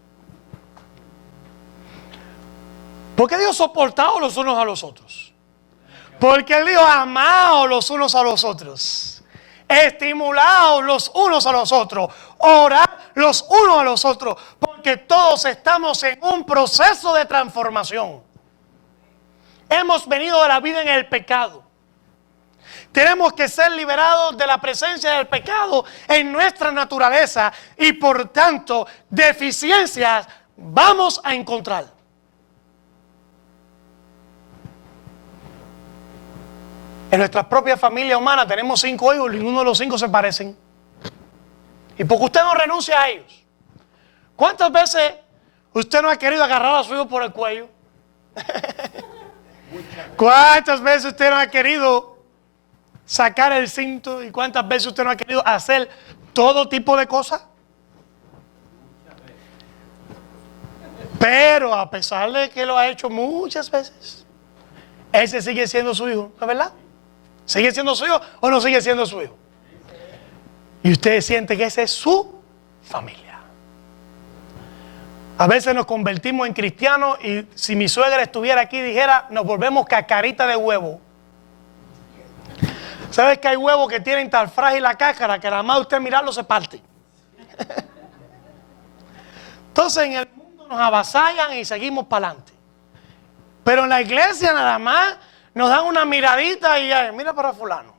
¿Por qué dijo soportaos los unos a los otros? Porque él dijo: amaos los unos a los otros, estimulaos los unos a los otros, orad los unos a los otros, porque todos estamos en un proceso de transformación. Hemos venido de la vida en el pecado. Tenemos que ser liberados de la presencia del pecado en nuestra naturaleza y por tanto deficiencias vamos a encontrar. En nuestra propia familia humana tenemos 5 hijos y ninguno de los 5 se parecen. Y porque usted no renuncia a ellos. ¿Cuántas veces usted no ha querido agarrar a su hijo por el cuello? ¿Cuántas veces usted no ha querido sacar el cinto? ¿Y cuántas veces usted no ha querido hacer todo tipo de cosas? Pero a pesar de que lo ha hecho muchas veces, ese sigue siendo su hijo, ¿no es verdad? ¿Sigue siendo su hijo o no sigue siendo su hijo? Y usted siente que esa es su familia. A veces nos convertimos en cristianos y si mi suegra estuviera aquí dijera: nos volvemos cacarita de huevo. ¿Sabes que hay huevos que tienen tan frágil la cáscara que nada más usted mirarlo se parte? Entonces en el mundo nos avasallan y seguimos para adelante. Pero en la iglesia nada más nos dan una miradita y ya, mira para fulano.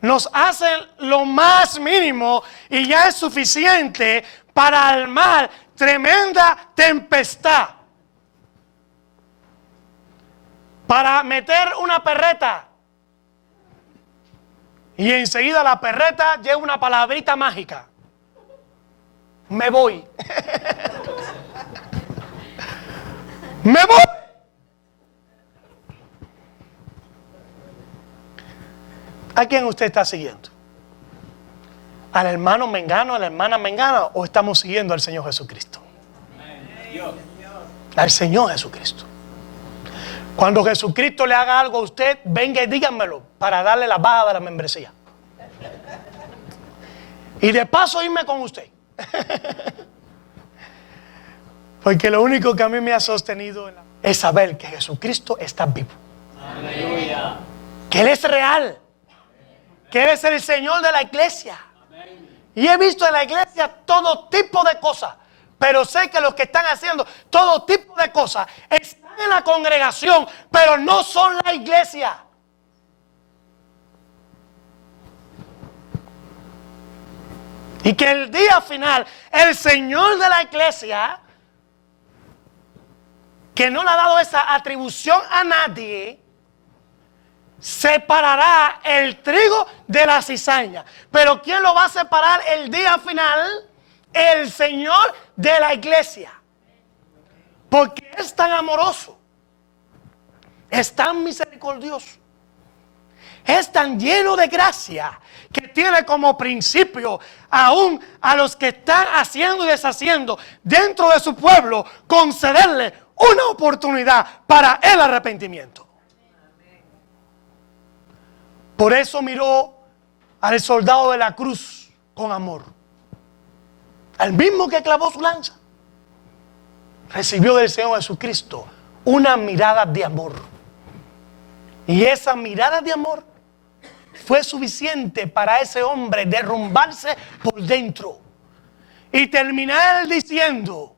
Nos hacen lo más mínimo y ya es suficiente para armar tremenda tempestad. Para meter una perreta. Y enseguida la perreta lleva una palabrita mágica: me voy. Me voy. ¿A quién usted está siguiendo? ¿Al hermano mengano, a la hermana mengana, o estamos siguiendo al Señor Jesucristo? Al Señor Jesucristo. Cuando Jesucristo le haga algo a usted, venga y díganmelo para darle la baja de la membresía. Y de paso irme con usted. Porque lo único que a mí me ha sostenido es saber que Jesucristo está vivo. Aleluya. Que Él es real. Que Él es el Señor de la iglesia. Y he visto en la iglesia todo tipo de cosas. Pero sé que los que están haciendo todo tipo de cosas están en la congregación, pero no son la iglesia. Y que el día final, el Señor de la iglesia, que no le ha dado esa atribución a nadie, separará el trigo de la cizaña. Pero ¿quién lo va a separar el día final? El Señor de la iglesia. Porque es tan amoroso, es tan misericordioso, es tan lleno de gracia, que tiene como principio aún a los que están haciendo y deshaciendo dentro de su pueblo, concederle una oportunidad para el arrepentimiento. Por eso miró al soldado de la cruz con amor. Al mismo que clavó su lanza, recibió del Señor Jesucristo una mirada de amor. Y esa mirada de amor fue suficiente para ese hombre derrumbarse por dentro y terminar diciendo: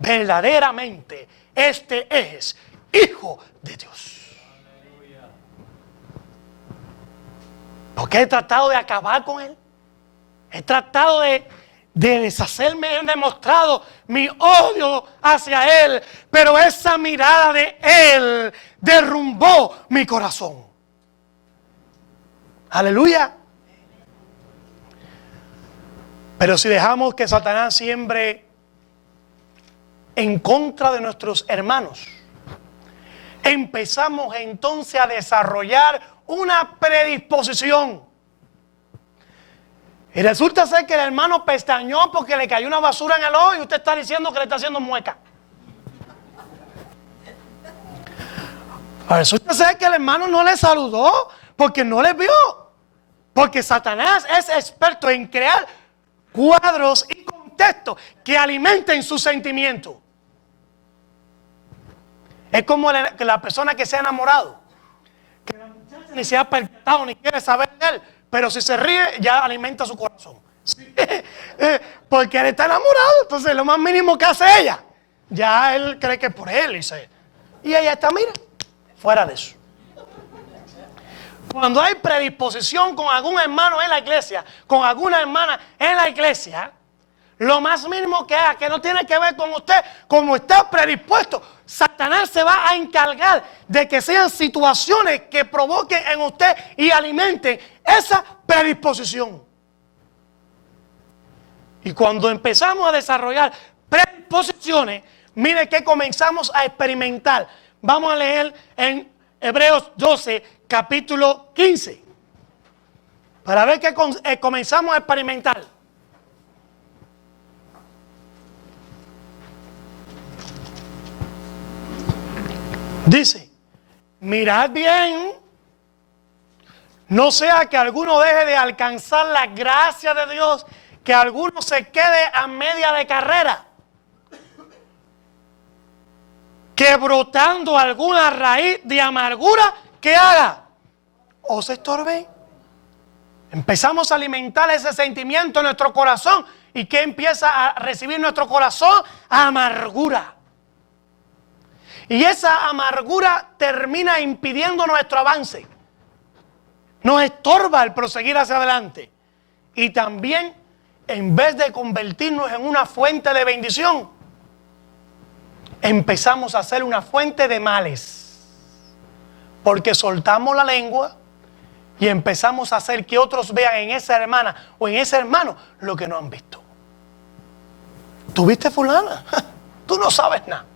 verdaderamente este es Hijo de Dios. Porque he tratado de acabar con él, he tratado de deshacerme, he demostrado mi odio hacia él, pero esa mirada de él derrumbó mi corazón. Aleluya. Pero si dejamos que Satanás siembre en contra de nuestros hermanos, empezamos entonces a desarrollar una predisposición. Y resulta ser que el hermano pestañó porque le cayó una basura en el ojo y usted está diciendo que le está haciendo mueca. Resulta ser que el hermano no le saludó porque no le vio. Porque Satanás es experto en crear cuadros y contextos que alimenten sus sentimientos. Es como la persona que se ha enamorado, que la muchacha ni se ha percatado ni quiere saber de él, pero si se ríe ya alimenta su corazón. Sí, porque él está enamorado, entonces lo más mínimo que hace ella, ya él cree que es por él y ella está, mira, fuera de eso. Cuando hay predisposición con algún hermano en la iglesia, con alguna hermana en la iglesia, lo más mínimo que haga, que no tiene que ver con usted, como está predispuesto, Satanás se va a encargar de que sean situaciones que provoquen en usted y alimenten esa predisposición. Y cuando empezamos a desarrollar predisposiciones, mire que comenzamos a experimentar. Vamos a leer en Hebreos 12, capítulo 15, para ver que comenzamos a experimentar. Dice: mirad bien, no sea que alguno deje de alcanzar la gracia de Dios, que alguno se quede a media de carrera, que brotando alguna raíz de amargura, ¿qué haga? O se estorbe. Empezamos a alimentar ese sentimiento en nuestro corazón. ¿Y qué empieza a recibir nuestro corazón? Amargura. Y esa amargura termina impidiendo nuestro avance. Nos estorba el proseguir hacia adelante. Y también, en vez de convertirnos en una fuente de bendición, empezamos a ser una fuente de males. Porque soltamos la lengua y empezamos a hacer que otros vean en esa hermana o en ese hermano lo que no han visto. ¿Tú viste fulana? Tú no sabes nada.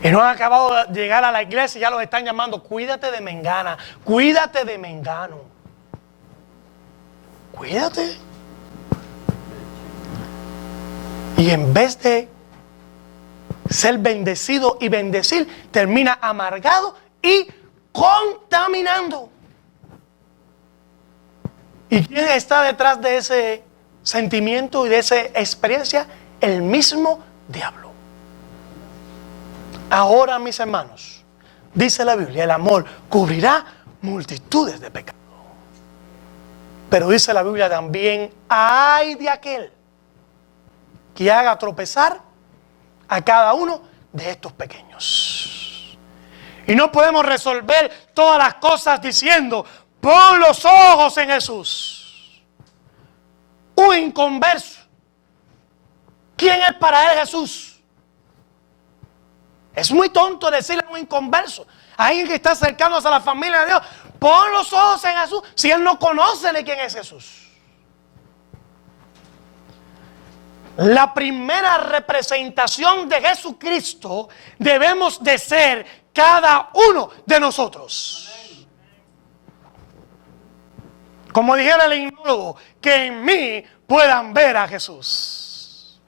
Y no han acabado de llegar a la iglesia y ya los están llamando: cuídate de mengana, cuídate de mengano. Cuídate. Y en vez de ser bendecido y bendecir, termina amargado y contaminando. ¿Y quién está detrás de ese sentimiento y de esa experiencia? El mismo diablo. Ahora, mis hermanos, dice la Biblia, el amor cubrirá multitudes de pecados. Pero dice la Biblia también: ay de aquel que haga tropezar a cada uno de estos pequeños. Y no podemos resolver todas las cosas diciendo: pon los ojos en Jesús. Un inconverso, ¿quién es para él Jesús? Es muy tonto decirle a un inconverso: alguien que está acercándose a la familia de Dios, pon los ojos en Jesús si él no conoce de quién es Jesús. La primera representación de Jesucristo debemos de ser cada uno de nosotros. Como dijera el himnólogo, que en mí puedan ver a Jesús.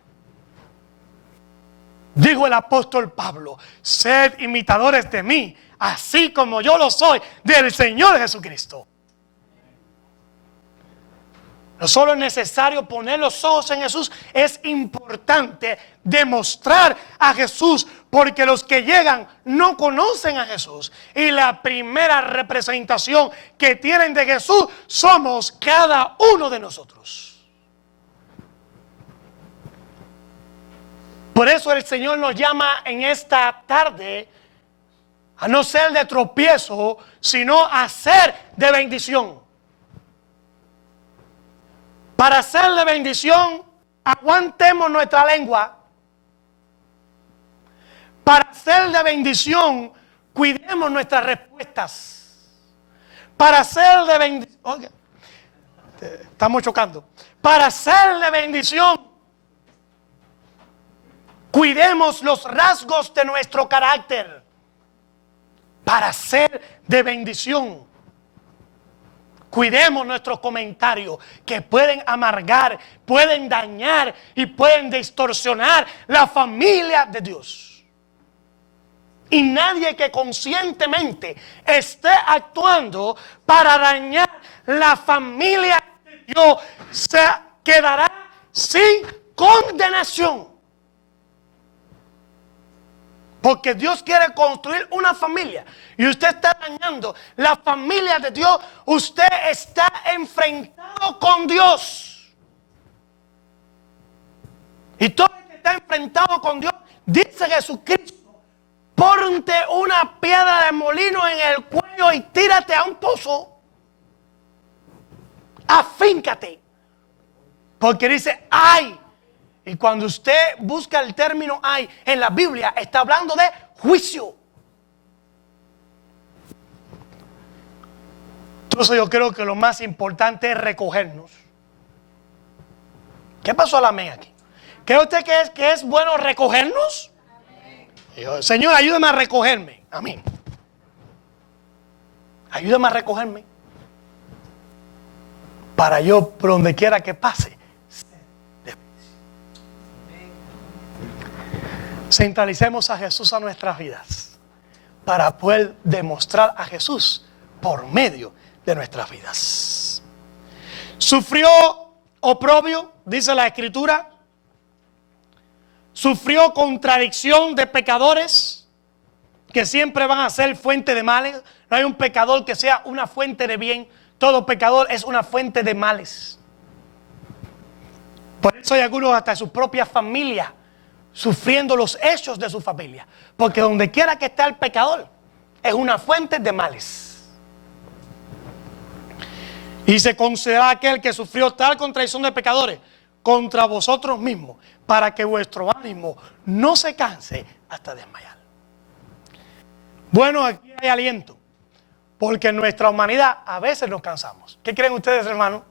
Dijo el apóstol Pablo, sed imitadores de mí, así como yo lo soy del Señor Jesucristo. No solo es necesario poner los ojos en Jesús, es importante demostrar a Jesús, porque los que llegan no conocen a Jesús. Y la primera representación que tienen de Jesús somos cada uno de nosotros. Por eso el Señor nos llama en esta tarde a no ser de tropiezo, sino a ser de bendición. Para ser de bendición, aguantemos nuestra lengua. Para ser de bendición, cuidemos nuestras respuestas. Para ser de bendición, okay, estamos chocando. Para ser de bendición, cuidemos los rasgos de nuestro carácter. Para ser de bendición, cuidemos nuestros comentarios, que pueden amargar, pueden dañar y pueden distorsionar la familia de Dios. Y nadie que conscientemente esté actuando para dañar la familia de Dios se quedará sin condenación. Porque Dios quiere construir una familia y usted está dañando la familia de Dios. Usted está enfrentado con Dios. Y todo el que está enfrentado con Dios, dice Jesucristo, ponte una piedra de molino en el cuello y tírate a un pozo. Afíncate. Porque dice, ay. Y cuando usted busca el término hay en la Biblia, está hablando de juicio. Entonces yo creo que lo más importante es recogernos. ¿Qué pasó al amén aquí? ¿Cree usted que es bueno recogernos? Yo, Señor, ayúdame a recogerme. Amén. Ayúdame a recogerme. Para yo, por donde quiera que pase, centralicemos a Jesús a nuestras vidas para poder demostrar a Jesús por medio de nuestras vidas. Sufrió oprobio, dice la Escritura. Sufrió contradicción de pecadores que siempre van a ser fuente de males. No hay un pecador que sea una fuente de bien. Todo pecador es una fuente de males. Por eso hay algunos hasta de su propia familia sufriendo los hechos de su familia, porque donde quiera que esté el pecador es una fuente de males. Y se considera aquel que sufrió tal contradicción de pecadores contra vosotros mismos, para que vuestro ánimo no se canse hasta desmayar. Bueno, aquí hay aliento, porque en nuestra humanidad a veces nos cansamos. ¿Qué creen ustedes, hermanos?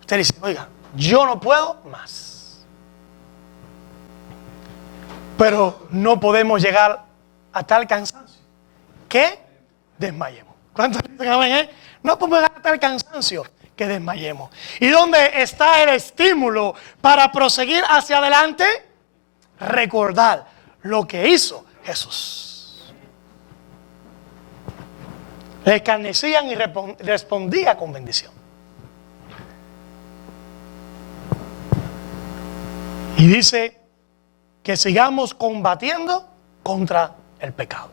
Ustedes dicen, oiga, yo no puedo más. Pero no podemos llegar a tal cansancio que desmayemos. ¿Cuántos dicen amén? No podemos llegar a tal cansancio que desmayemos. ¿Y dónde está el estímulo para proseguir hacia adelante? Recordar lo que hizo Jesús. Le escarnecían y respondía con bendición. Y dice que sigamos combatiendo contra el pecado.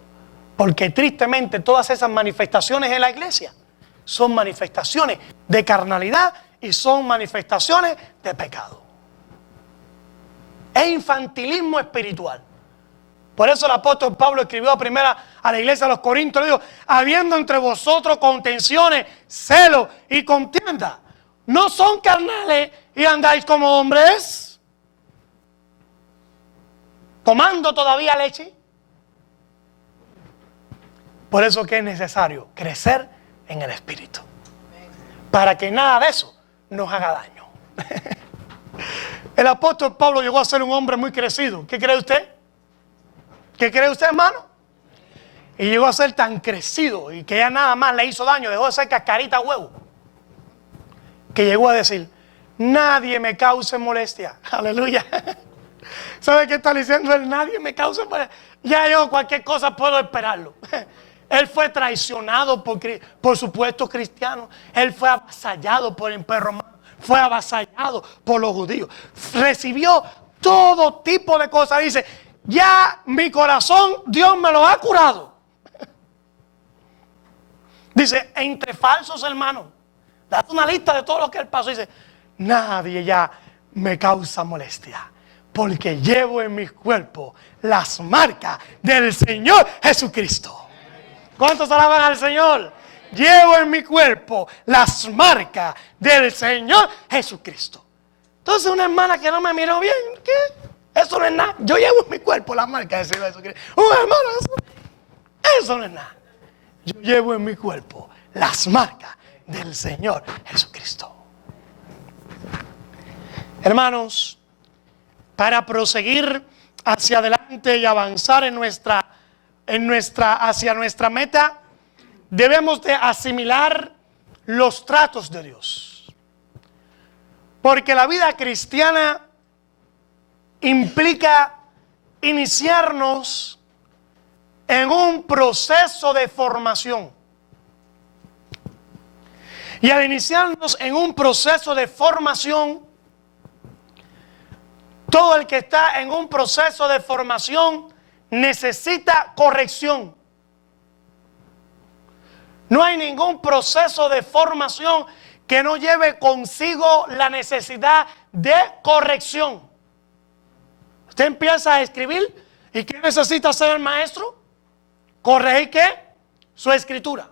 Porque tristemente todas esas manifestaciones en la iglesia son manifestaciones de carnalidad y son manifestaciones de pecado. Es infantilismo espiritual. Por eso el apóstol Pablo escribió a la iglesia de los Corintios, le dijo, habiendo entre vosotros contenciones, celos y contienda, ¿no son carnales y andáis como hombres? ¿Tomando todavía leche? Por eso que es necesario crecer en el Espíritu, para que nada de eso nos haga daño. El apóstol Pablo llegó a ser un hombre muy crecido. ¿Qué cree usted? ¿Qué cree usted, hermano? Y llegó a ser tan crecido y que ya nada más le hizo daño, dejó de ser cascarita huevo, que llegó a decir: nadie me cause molestia. Aleluya. ¿Sabe qué está diciendo él? Nadie me cause molestia. Ya yo cualquier cosa puedo esperarlo. Él fue traicionado por supuestos cristianos. Él fue avasallado por el Imperio Romano. Fue avasallado por los judíos. Recibió todo tipo de cosas. Dice: ya mi corazón Dios me lo ha curado. Dice: entre falsos hermanos. Da una lista de todo lo que él pasó. Dice: nadie ya me causa molestia, porque llevo en mi cuerpo las marcas del Señor Jesucristo. ¿Cuántos alaban al Señor? Llevo en mi cuerpo las marcas del Señor Jesucristo. Entonces una hermana que no me miró bien, ¿qué? Eso no es nada. Yo llevo en mi cuerpo las marcas del Señor Jesucristo. Hermano, eso no es nada. Yo llevo en mi cuerpo las marcas del Señor Jesucristo. Hermanos, para proseguir hacia adelante y avanzar hacia nuestra meta, debemos de asimilar los tratos de Dios. Porque la vida cristiana implica iniciarnos en un proceso de formación. Y al iniciarnos en un proceso de formación, todo el que está en un proceso de formación necesita corrección. No hay ningún proceso de formación que no lleve consigo la necesidad de corrección. Usted empieza a escribir, ¿y qué necesita hacer el maestro? ¿Corregir qué? Su escritura.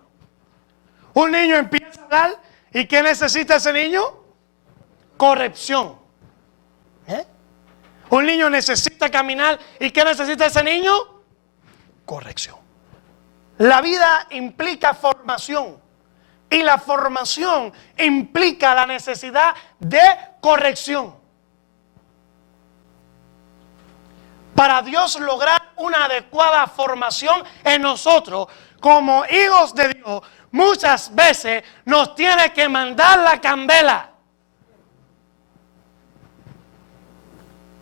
Un niño empieza a hablar, ¿y qué necesita ese niño? Corrección. Un niño necesita caminar, ¿y qué necesita ese niño? Corrección. La vida implica formación, y la formación implica la necesidad de corrección. Para Dios lograr una adecuada formación en nosotros, como hijos de Dios, muchas veces nos tiene que mandar la candela.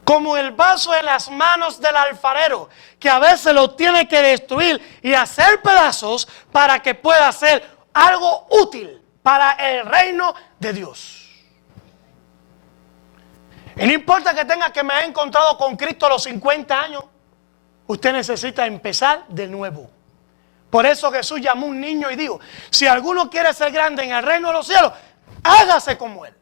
Como el vaso en las manos del alfarero, que a veces lo tiene que destruir y hacer pedazos para que pueda ser algo útil para el reino de Dios. Y no importa que tenga que me haya encontrado con Cristo a los 50 años, usted necesita empezar de nuevo. Por eso Jesús llamó a un niño y dijo: si alguno quiere ser grande en el reino de los cielos, hágase como él.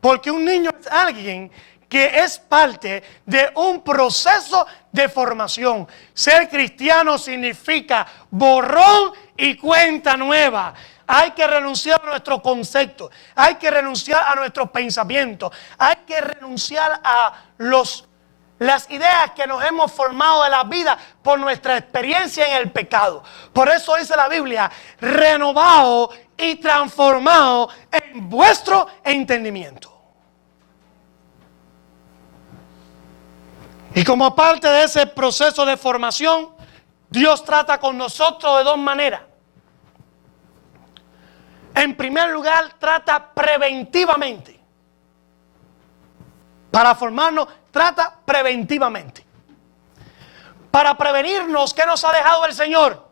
Porque un niño es alguien que es parte de un proceso de formación. Ser cristiano significa borrón y cuenta nueva. Hay que renunciar a nuestros conceptos, hay que renunciar a nuestros pensamientos, hay que renunciar a las ideas que nos hemos formado de la vida por nuestra experiencia en el pecado. Por eso dice la Biblia: renovado y transformado en vuestro entendimiento. Y como parte de ese proceso de formación, Dios trata con nosotros de dos maneras. En primer lugar, trata preventivamente. Para formarnos, trata preventivamente. Para prevenirnos, ¿qué nos ha dejado el Señor?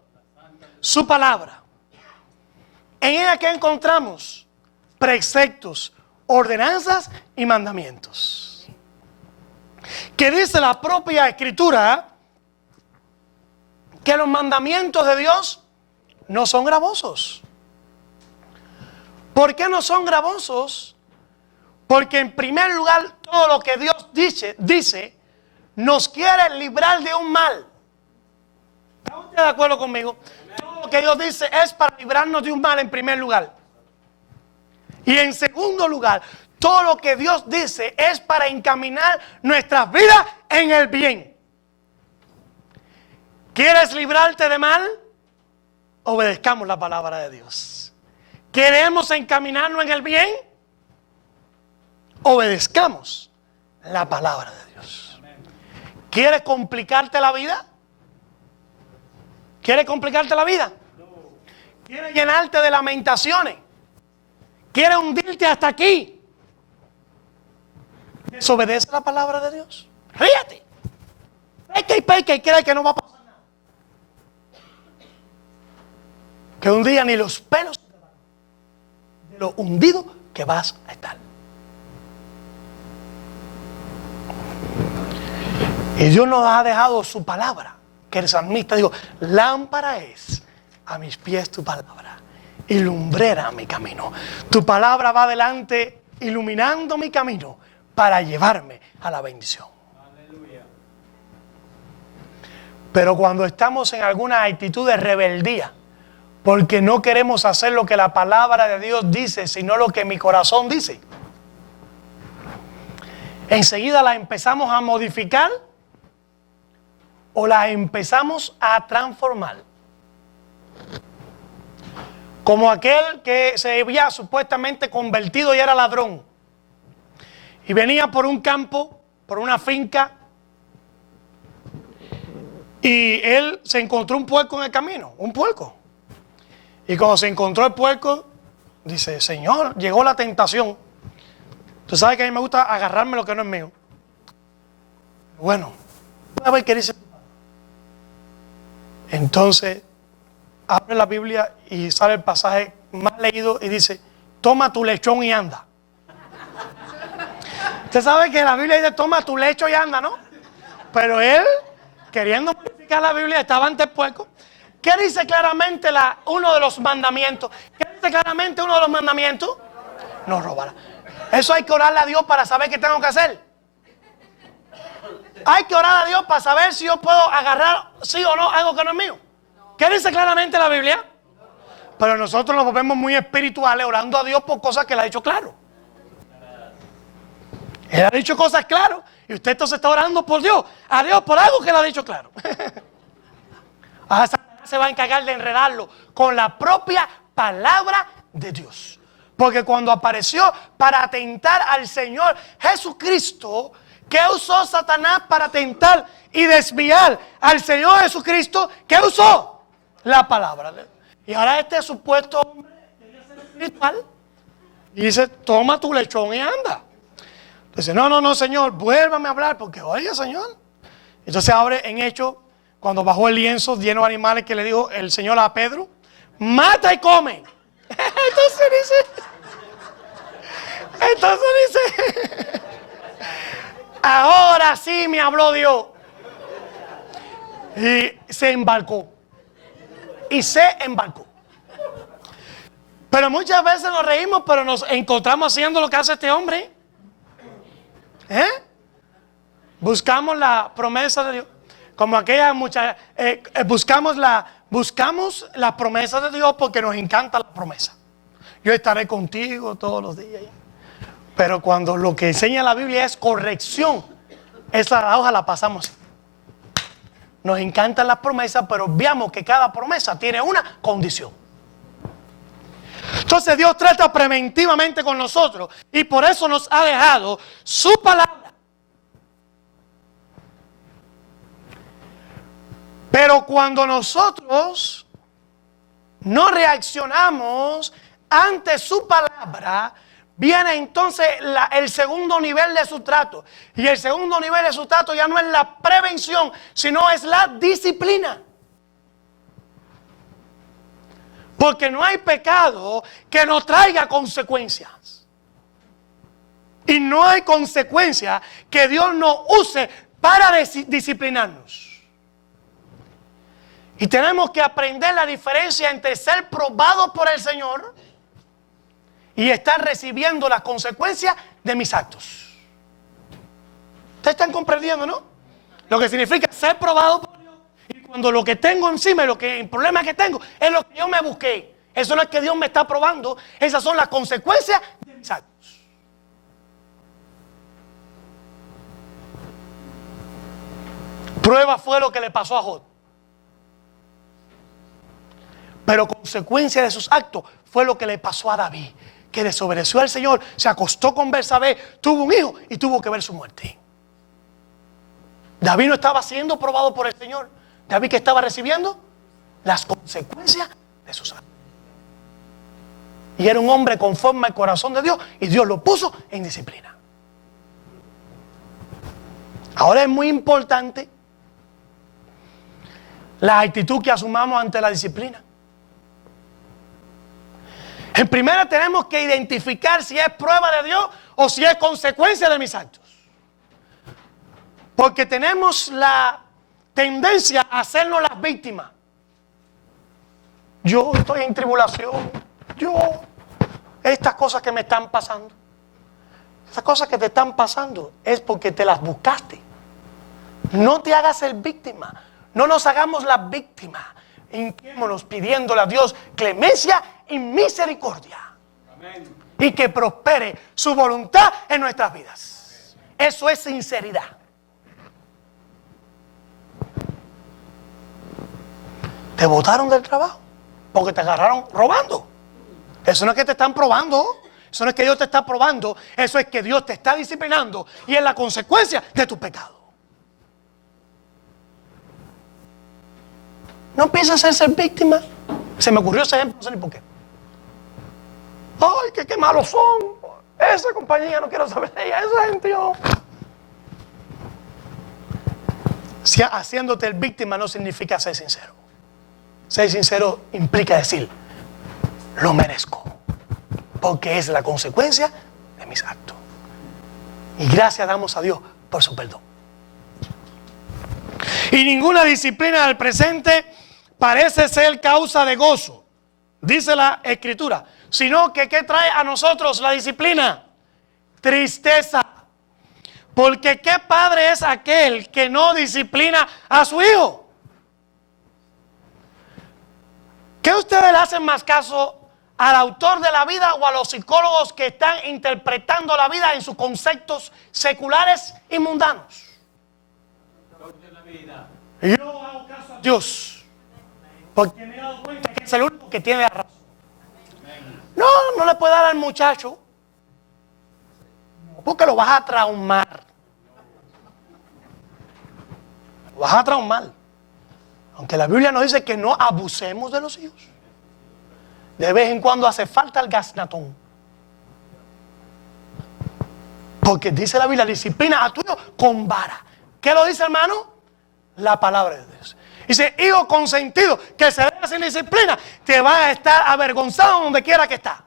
Su palabra. En ella que encontramos preceptos, ordenanzas y mandamientos. Que dice la propia Escritura que los mandamientos de Dios no son gravosos. ¿Por qué no son gravosos? Porque en primer lugar todo lo que Dios dice nos quiere librar de un mal. ¿Está usted de acuerdo conmigo? Todo lo que Dios dice es para librarnos de un mal en primer lugar. Y en segundo lugar, todo lo que Dios dice es para encaminar nuestras vidas en el bien. ¿Quieres librarte de mal? obedezcamos la palabra de Dios. ¿Queremos encaminarnos en el bien? Obedezcamos la palabra de Dios. ¿Quieres complicarte la vida? ¿Quieres complicarte la vida? ¿Quieres llenarte de lamentaciones? ¿Quieres hundirte hasta aquí? ¿Desobedece la palabra de Dios? Ríete. Peca y cree que no va a pasar nada. Que un día ni los pelos de lo hundido que vas a estar. Y Dios nos ha dejado su palabra, que el salmista dijo, lámpara es a mis pies tu palabra y lumbrera a mi camino. Tu palabra va adelante iluminando mi camino para llevarme a la bendición. Aleluya. Pero cuando estamos en alguna actitud de rebeldía, porque no queremos hacer lo que la palabra de Dios dice, sino lo que mi corazón dice, enseguida la empezamos a modificar o la empezamos a transformar. Como aquel que se había supuestamente convertido y era ladrón. Y venía por un campo, por una finca. Y él se encontró un puerco en el camino, un puerco. Y cuando se encontró el puerco, dice, Señor, llegó la tentación. Tú sabes que a mí me gusta agarrarme lo que no es mío. Bueno, voy a ver qué dice. Entonces, abre la Biblia y sale el pasaje más leído y dice, toma tu lechón y anda. Usted sabe que la Biblia dice, toma tu lecho y anda, ¿no? Pero él, queriendo modificar la Biblia, estaba ante el puerco. ¿Qué dice claramente uno de los mandamientos? ¿Qué dice claramente uno de los mandamientos? No robará. Eso hay que orarle a Dios para saber qué tengo que hacer. Hay que orar a Dios para saber si yo puedo agarrar, sí o no, algo que no es mío. ¿Qué dice claramente la Biblia? Pero nosotros nos volvemos muy espirituales orando a Dios por cosas que Él ha dicho claro. Él ha dicho cosas claras y usted entonces está orando por Dios, a Dios por algo que Él ha dicho claro. Ahora Satanás se va a encargar de enredarlo con la propia palabra de Dios. Porque cuando apareció para atentar al Señor Jesucristo, ¿qué usó Satanás para tentar y desviar al Señor Jesucristo? ¿Qué usó? La palabra. Y ahora este supuesto hombre quería ser espiritual y dice, toma tu lechón y anda. Dice, no, Señor, vuélvame a hablar porque, oiga, Señor. Entonces abre en Hechos, cuando bajó el lienzo lleno de animales que le dijo el Señor a Pedro, mata y come. Entonces dice, ahora sí me habló Dios. Y se embarcó. Pero muchas veces nos reímos, pero nos encontramos haciendo lo que hace este hombre. Buscamos la promesa de Dios. Como aquella muchacha, buscamos la promesa de Dios porque nos encanta la promesa. Yo estaré contigo todos los días. Pero cuando lo que enseña la Biblia es corrección, esa hoja la pasamos. Nos encantan las promesas, pero veamos que cada promesa tiene una condición. Entonces Dios trata preventivamente con nosotros y por eso nos ha dejado su palabra. Pero cuando nosotros no reaccionamos ante su palabra, viene entonces el segundo nivel de su trato. Y el segundo nivel de su trato ya no es la prevención, sino es la disciplina. Porque no hay pecado que no traiga consecuencias. Y no hay consecuencia que Dios no use para disciplinarnos. Y tenemos que aprender la diferencia entre ser probado por el Señor y estar recibiendo las consecuencias de mis actos. ¿Ustedes están comprendiendo, no? Lo que significa ser probado por Dios. Y cuando lo que tengo encima, el problema que tengo, es lo que yo me busqué. Eso no es que Dios me está probando. Esas son las consecuencias de mis actos. Prueba fue lo que le pasó a Job. Pero consecuencia de sus actos fue lo que le pasó a David, que desobedeció al Señor, se acostó con Betsabé, tuvo un hijo y tuvo que ver su muerte. David no estaba siendo probado por el Señor. David, que estaba recibiendo las consecuencias de sus actos. Y era un hombre conforme al corazón de Dios, y Dios lo puso en disciplina. Ahora es muy importante la actitud que asumamos ante la disciplina. En primera tenemos que identificar si es prueba de Dios o si es consecuencia de mis actos. Porque tenemos la tendencia a hacernos las víctimas. Yo estoy en tribulación. Estas cosas que me están pasando. Esas cosas que te están pasando es porque te las buscaste. No te hagas el víctima. No nos hagamos las víctimas. Hinquémonos pidiéndole a Dios clemencia y misericordia. Amén. Y que prospere su voluntad en nuestras vidas. Eso es sinceridad. Te botaron del trabajo porque te agarraron robando. Eso no es que te están probando. Eso no es que Dios te está probando. Eso es que Dios te está disciplinando y es la consecuencia de tu pecado. No empiezas a ser víctima. Se me ocurrió ese ejemplo, no sé ni por qué. Ay, qué malos son. Esa compañía no quiero saber de ella. Esa gente yo. Si haciéndote el víctima no significa ser sincero. Ser sincero implica decir, lo merezco. Porque es la consecuencia de mis actos. Y gracias damos a Dios por su perdón. Y ninguna disciplina del presente parece ser causa de gozo, dice la Escritura, sino que ¿qué trae a nosotros la disciplina? Tristeza. Porque ¿qué padre es aquel que no disciplina a su hijo? ¿Qué ustedes le hacen más caso al autor de la vida o a los psicólogos que están interpretando la vida en sus conceptos seculares y mundanos? Yo hago caso a Dios, porque me he dado cuenta que es el único que tiene la razón. No le puede dar al muchacho, porque lo vas a traumar. Lo vas a traumar. Aunque la Biblia nos dice que no abusemos de los hijos. De vez en cuando hace falta el gaznatón. Porque dice la Biblia, disciplina a tu hijo con vara. ¿Qué lo dice, hermano? La palabra de Dios. Dice, hijo consentido que se deja sin disciplina, te va a estar avergonzado donde quiera que está.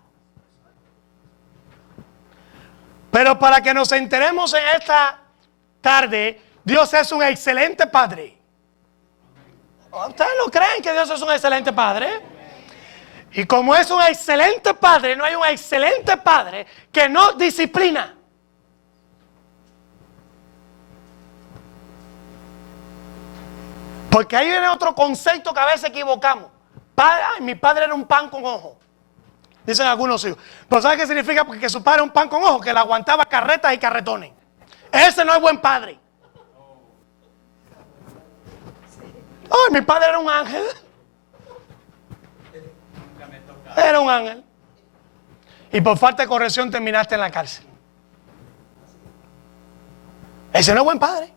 Pero para que nos enteremos en esta tarde, Dios es un excelente padre. ¿Ustedes no creen que Dios es un excelente padre? Y como es un excelente padre, no hay un excelente padre que no disciplina. Porque ahí viene otro concepto que a veces equivocamos. Mi padre era un pan con ojo. Dicen algunos hijos. Pero ¿sabe qué significa? Porque su padre era un pan con ojo, que le aguantaba carretas y carretones. Ese no es buen padre. Mi padre era un ángel. Era un ángel. Y por falta de corrección terminaste en la cárcel. Ese no es buen padre.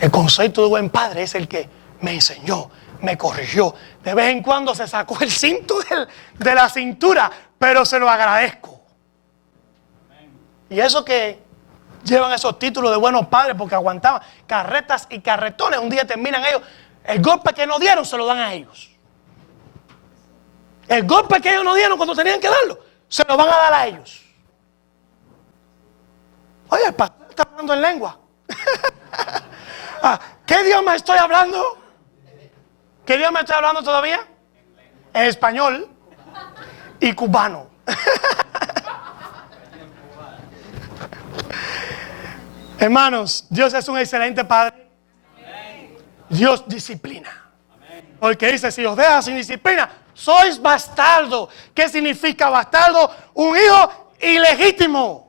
El concepto de buen padre es el que me enseñó, me corrigió. De vez en cuando se sacó el cinto de la cintura, pero se lo agradezco. Y eso que llevan esos títulos de buenos padres porque aguantaban carretas y carretones. Un día terminan ellos. El golpe que no dieron se lo dan a ellos. El golpe que ellos no dieron cuando tenían que darlo, se lo van a dar a ellos. Oye, el pastor está hablando en lengua. ¿Qué idioma estoy hablando? ¿Qué idioma estoy hablando todavía? En español y cubano. Hermanos, Dios es un excelente padre. Dios disciplina. Porque dice, si os deja sin disciplina, sois bastardo. ¿Qué significa bastardo? Un hijo ilegítimo.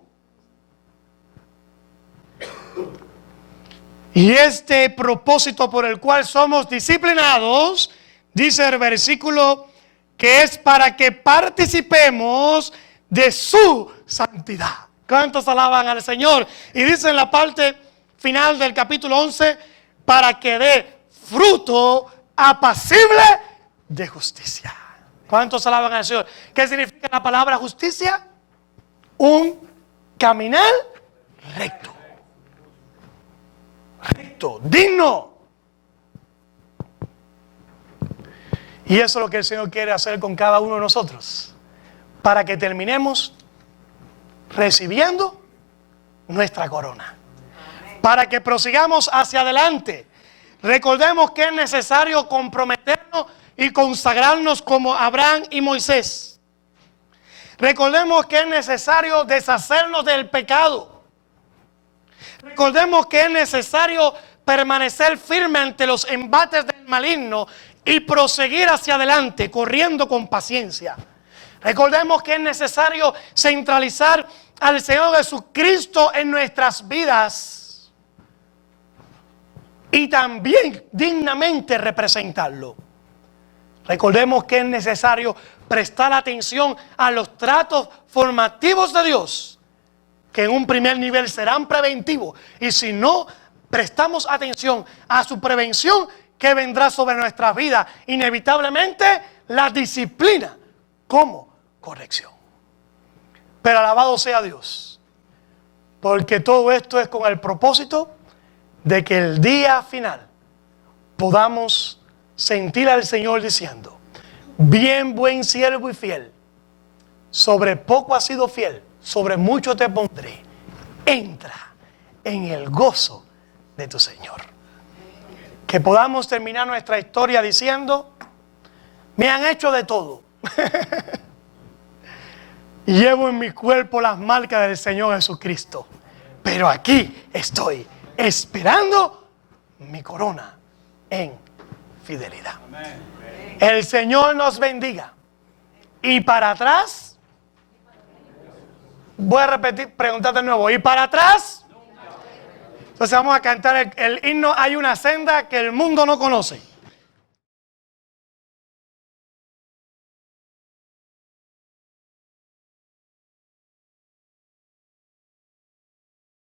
Y este propósito por el cual somos disciplinados, dice el versículo, que es para que participemos de su santidad. ¿Cuántos alaban al Señor? Y dice en la parte final del capítulo 11, para que dé fruto apacible de justicia. ¿Cuántos alaban al Señor? ¿Qué significa la palabra justicia? Un caminar recto. Recto, digno. Y eso es lo que el Señor quiere hacer con cada uno de nosotros, para que terminemos recibiendo nuestra corona, para que prosigamos hacia adelante. Recordemos que es necesario comprometernos y consagrarnos como Abraham y Moisés. Recordemos que es necesario deshacernos del pecado. Recordemos que es necesario permanecer firme ante los embates del maligno y proseguir hacia adelante, corriendo con paciencia. Recordemos que es necesario centralizar al Señor Jesucristo en nuestras vidas y también dignamente representarlo. Recordemos que es necesario prestar atención a los tratos formativos de Dios, que en un primer nivel serán preventivos, y si no prestamos atención a su prevención, que vendrá sobre nuestras vidas, inevitablemente la disciplina como corrección. Pero alabado sea Dios, porque todo esto es con el propósito de que el día final podamos sentir al Señor diciendo: bien, buen siervo y fiel, sobre poco has sido fiel, sobre mucho te pondré, entra en el gozo de tu Señor. Que podamos terminar nuestra historia diciendo: me han hecho de todo. Llevo en mi cuerpo las marcas del Señor Jesucristo, pero aquí estoy esperando mi corona en fidelidad. El Señor nos bendiga. Y para atrás, voy a repetir, preguntar de nuevo. ¿Y para atrás? Entonces vamos a cantar el himno: hay una senda que el mundo no conoce.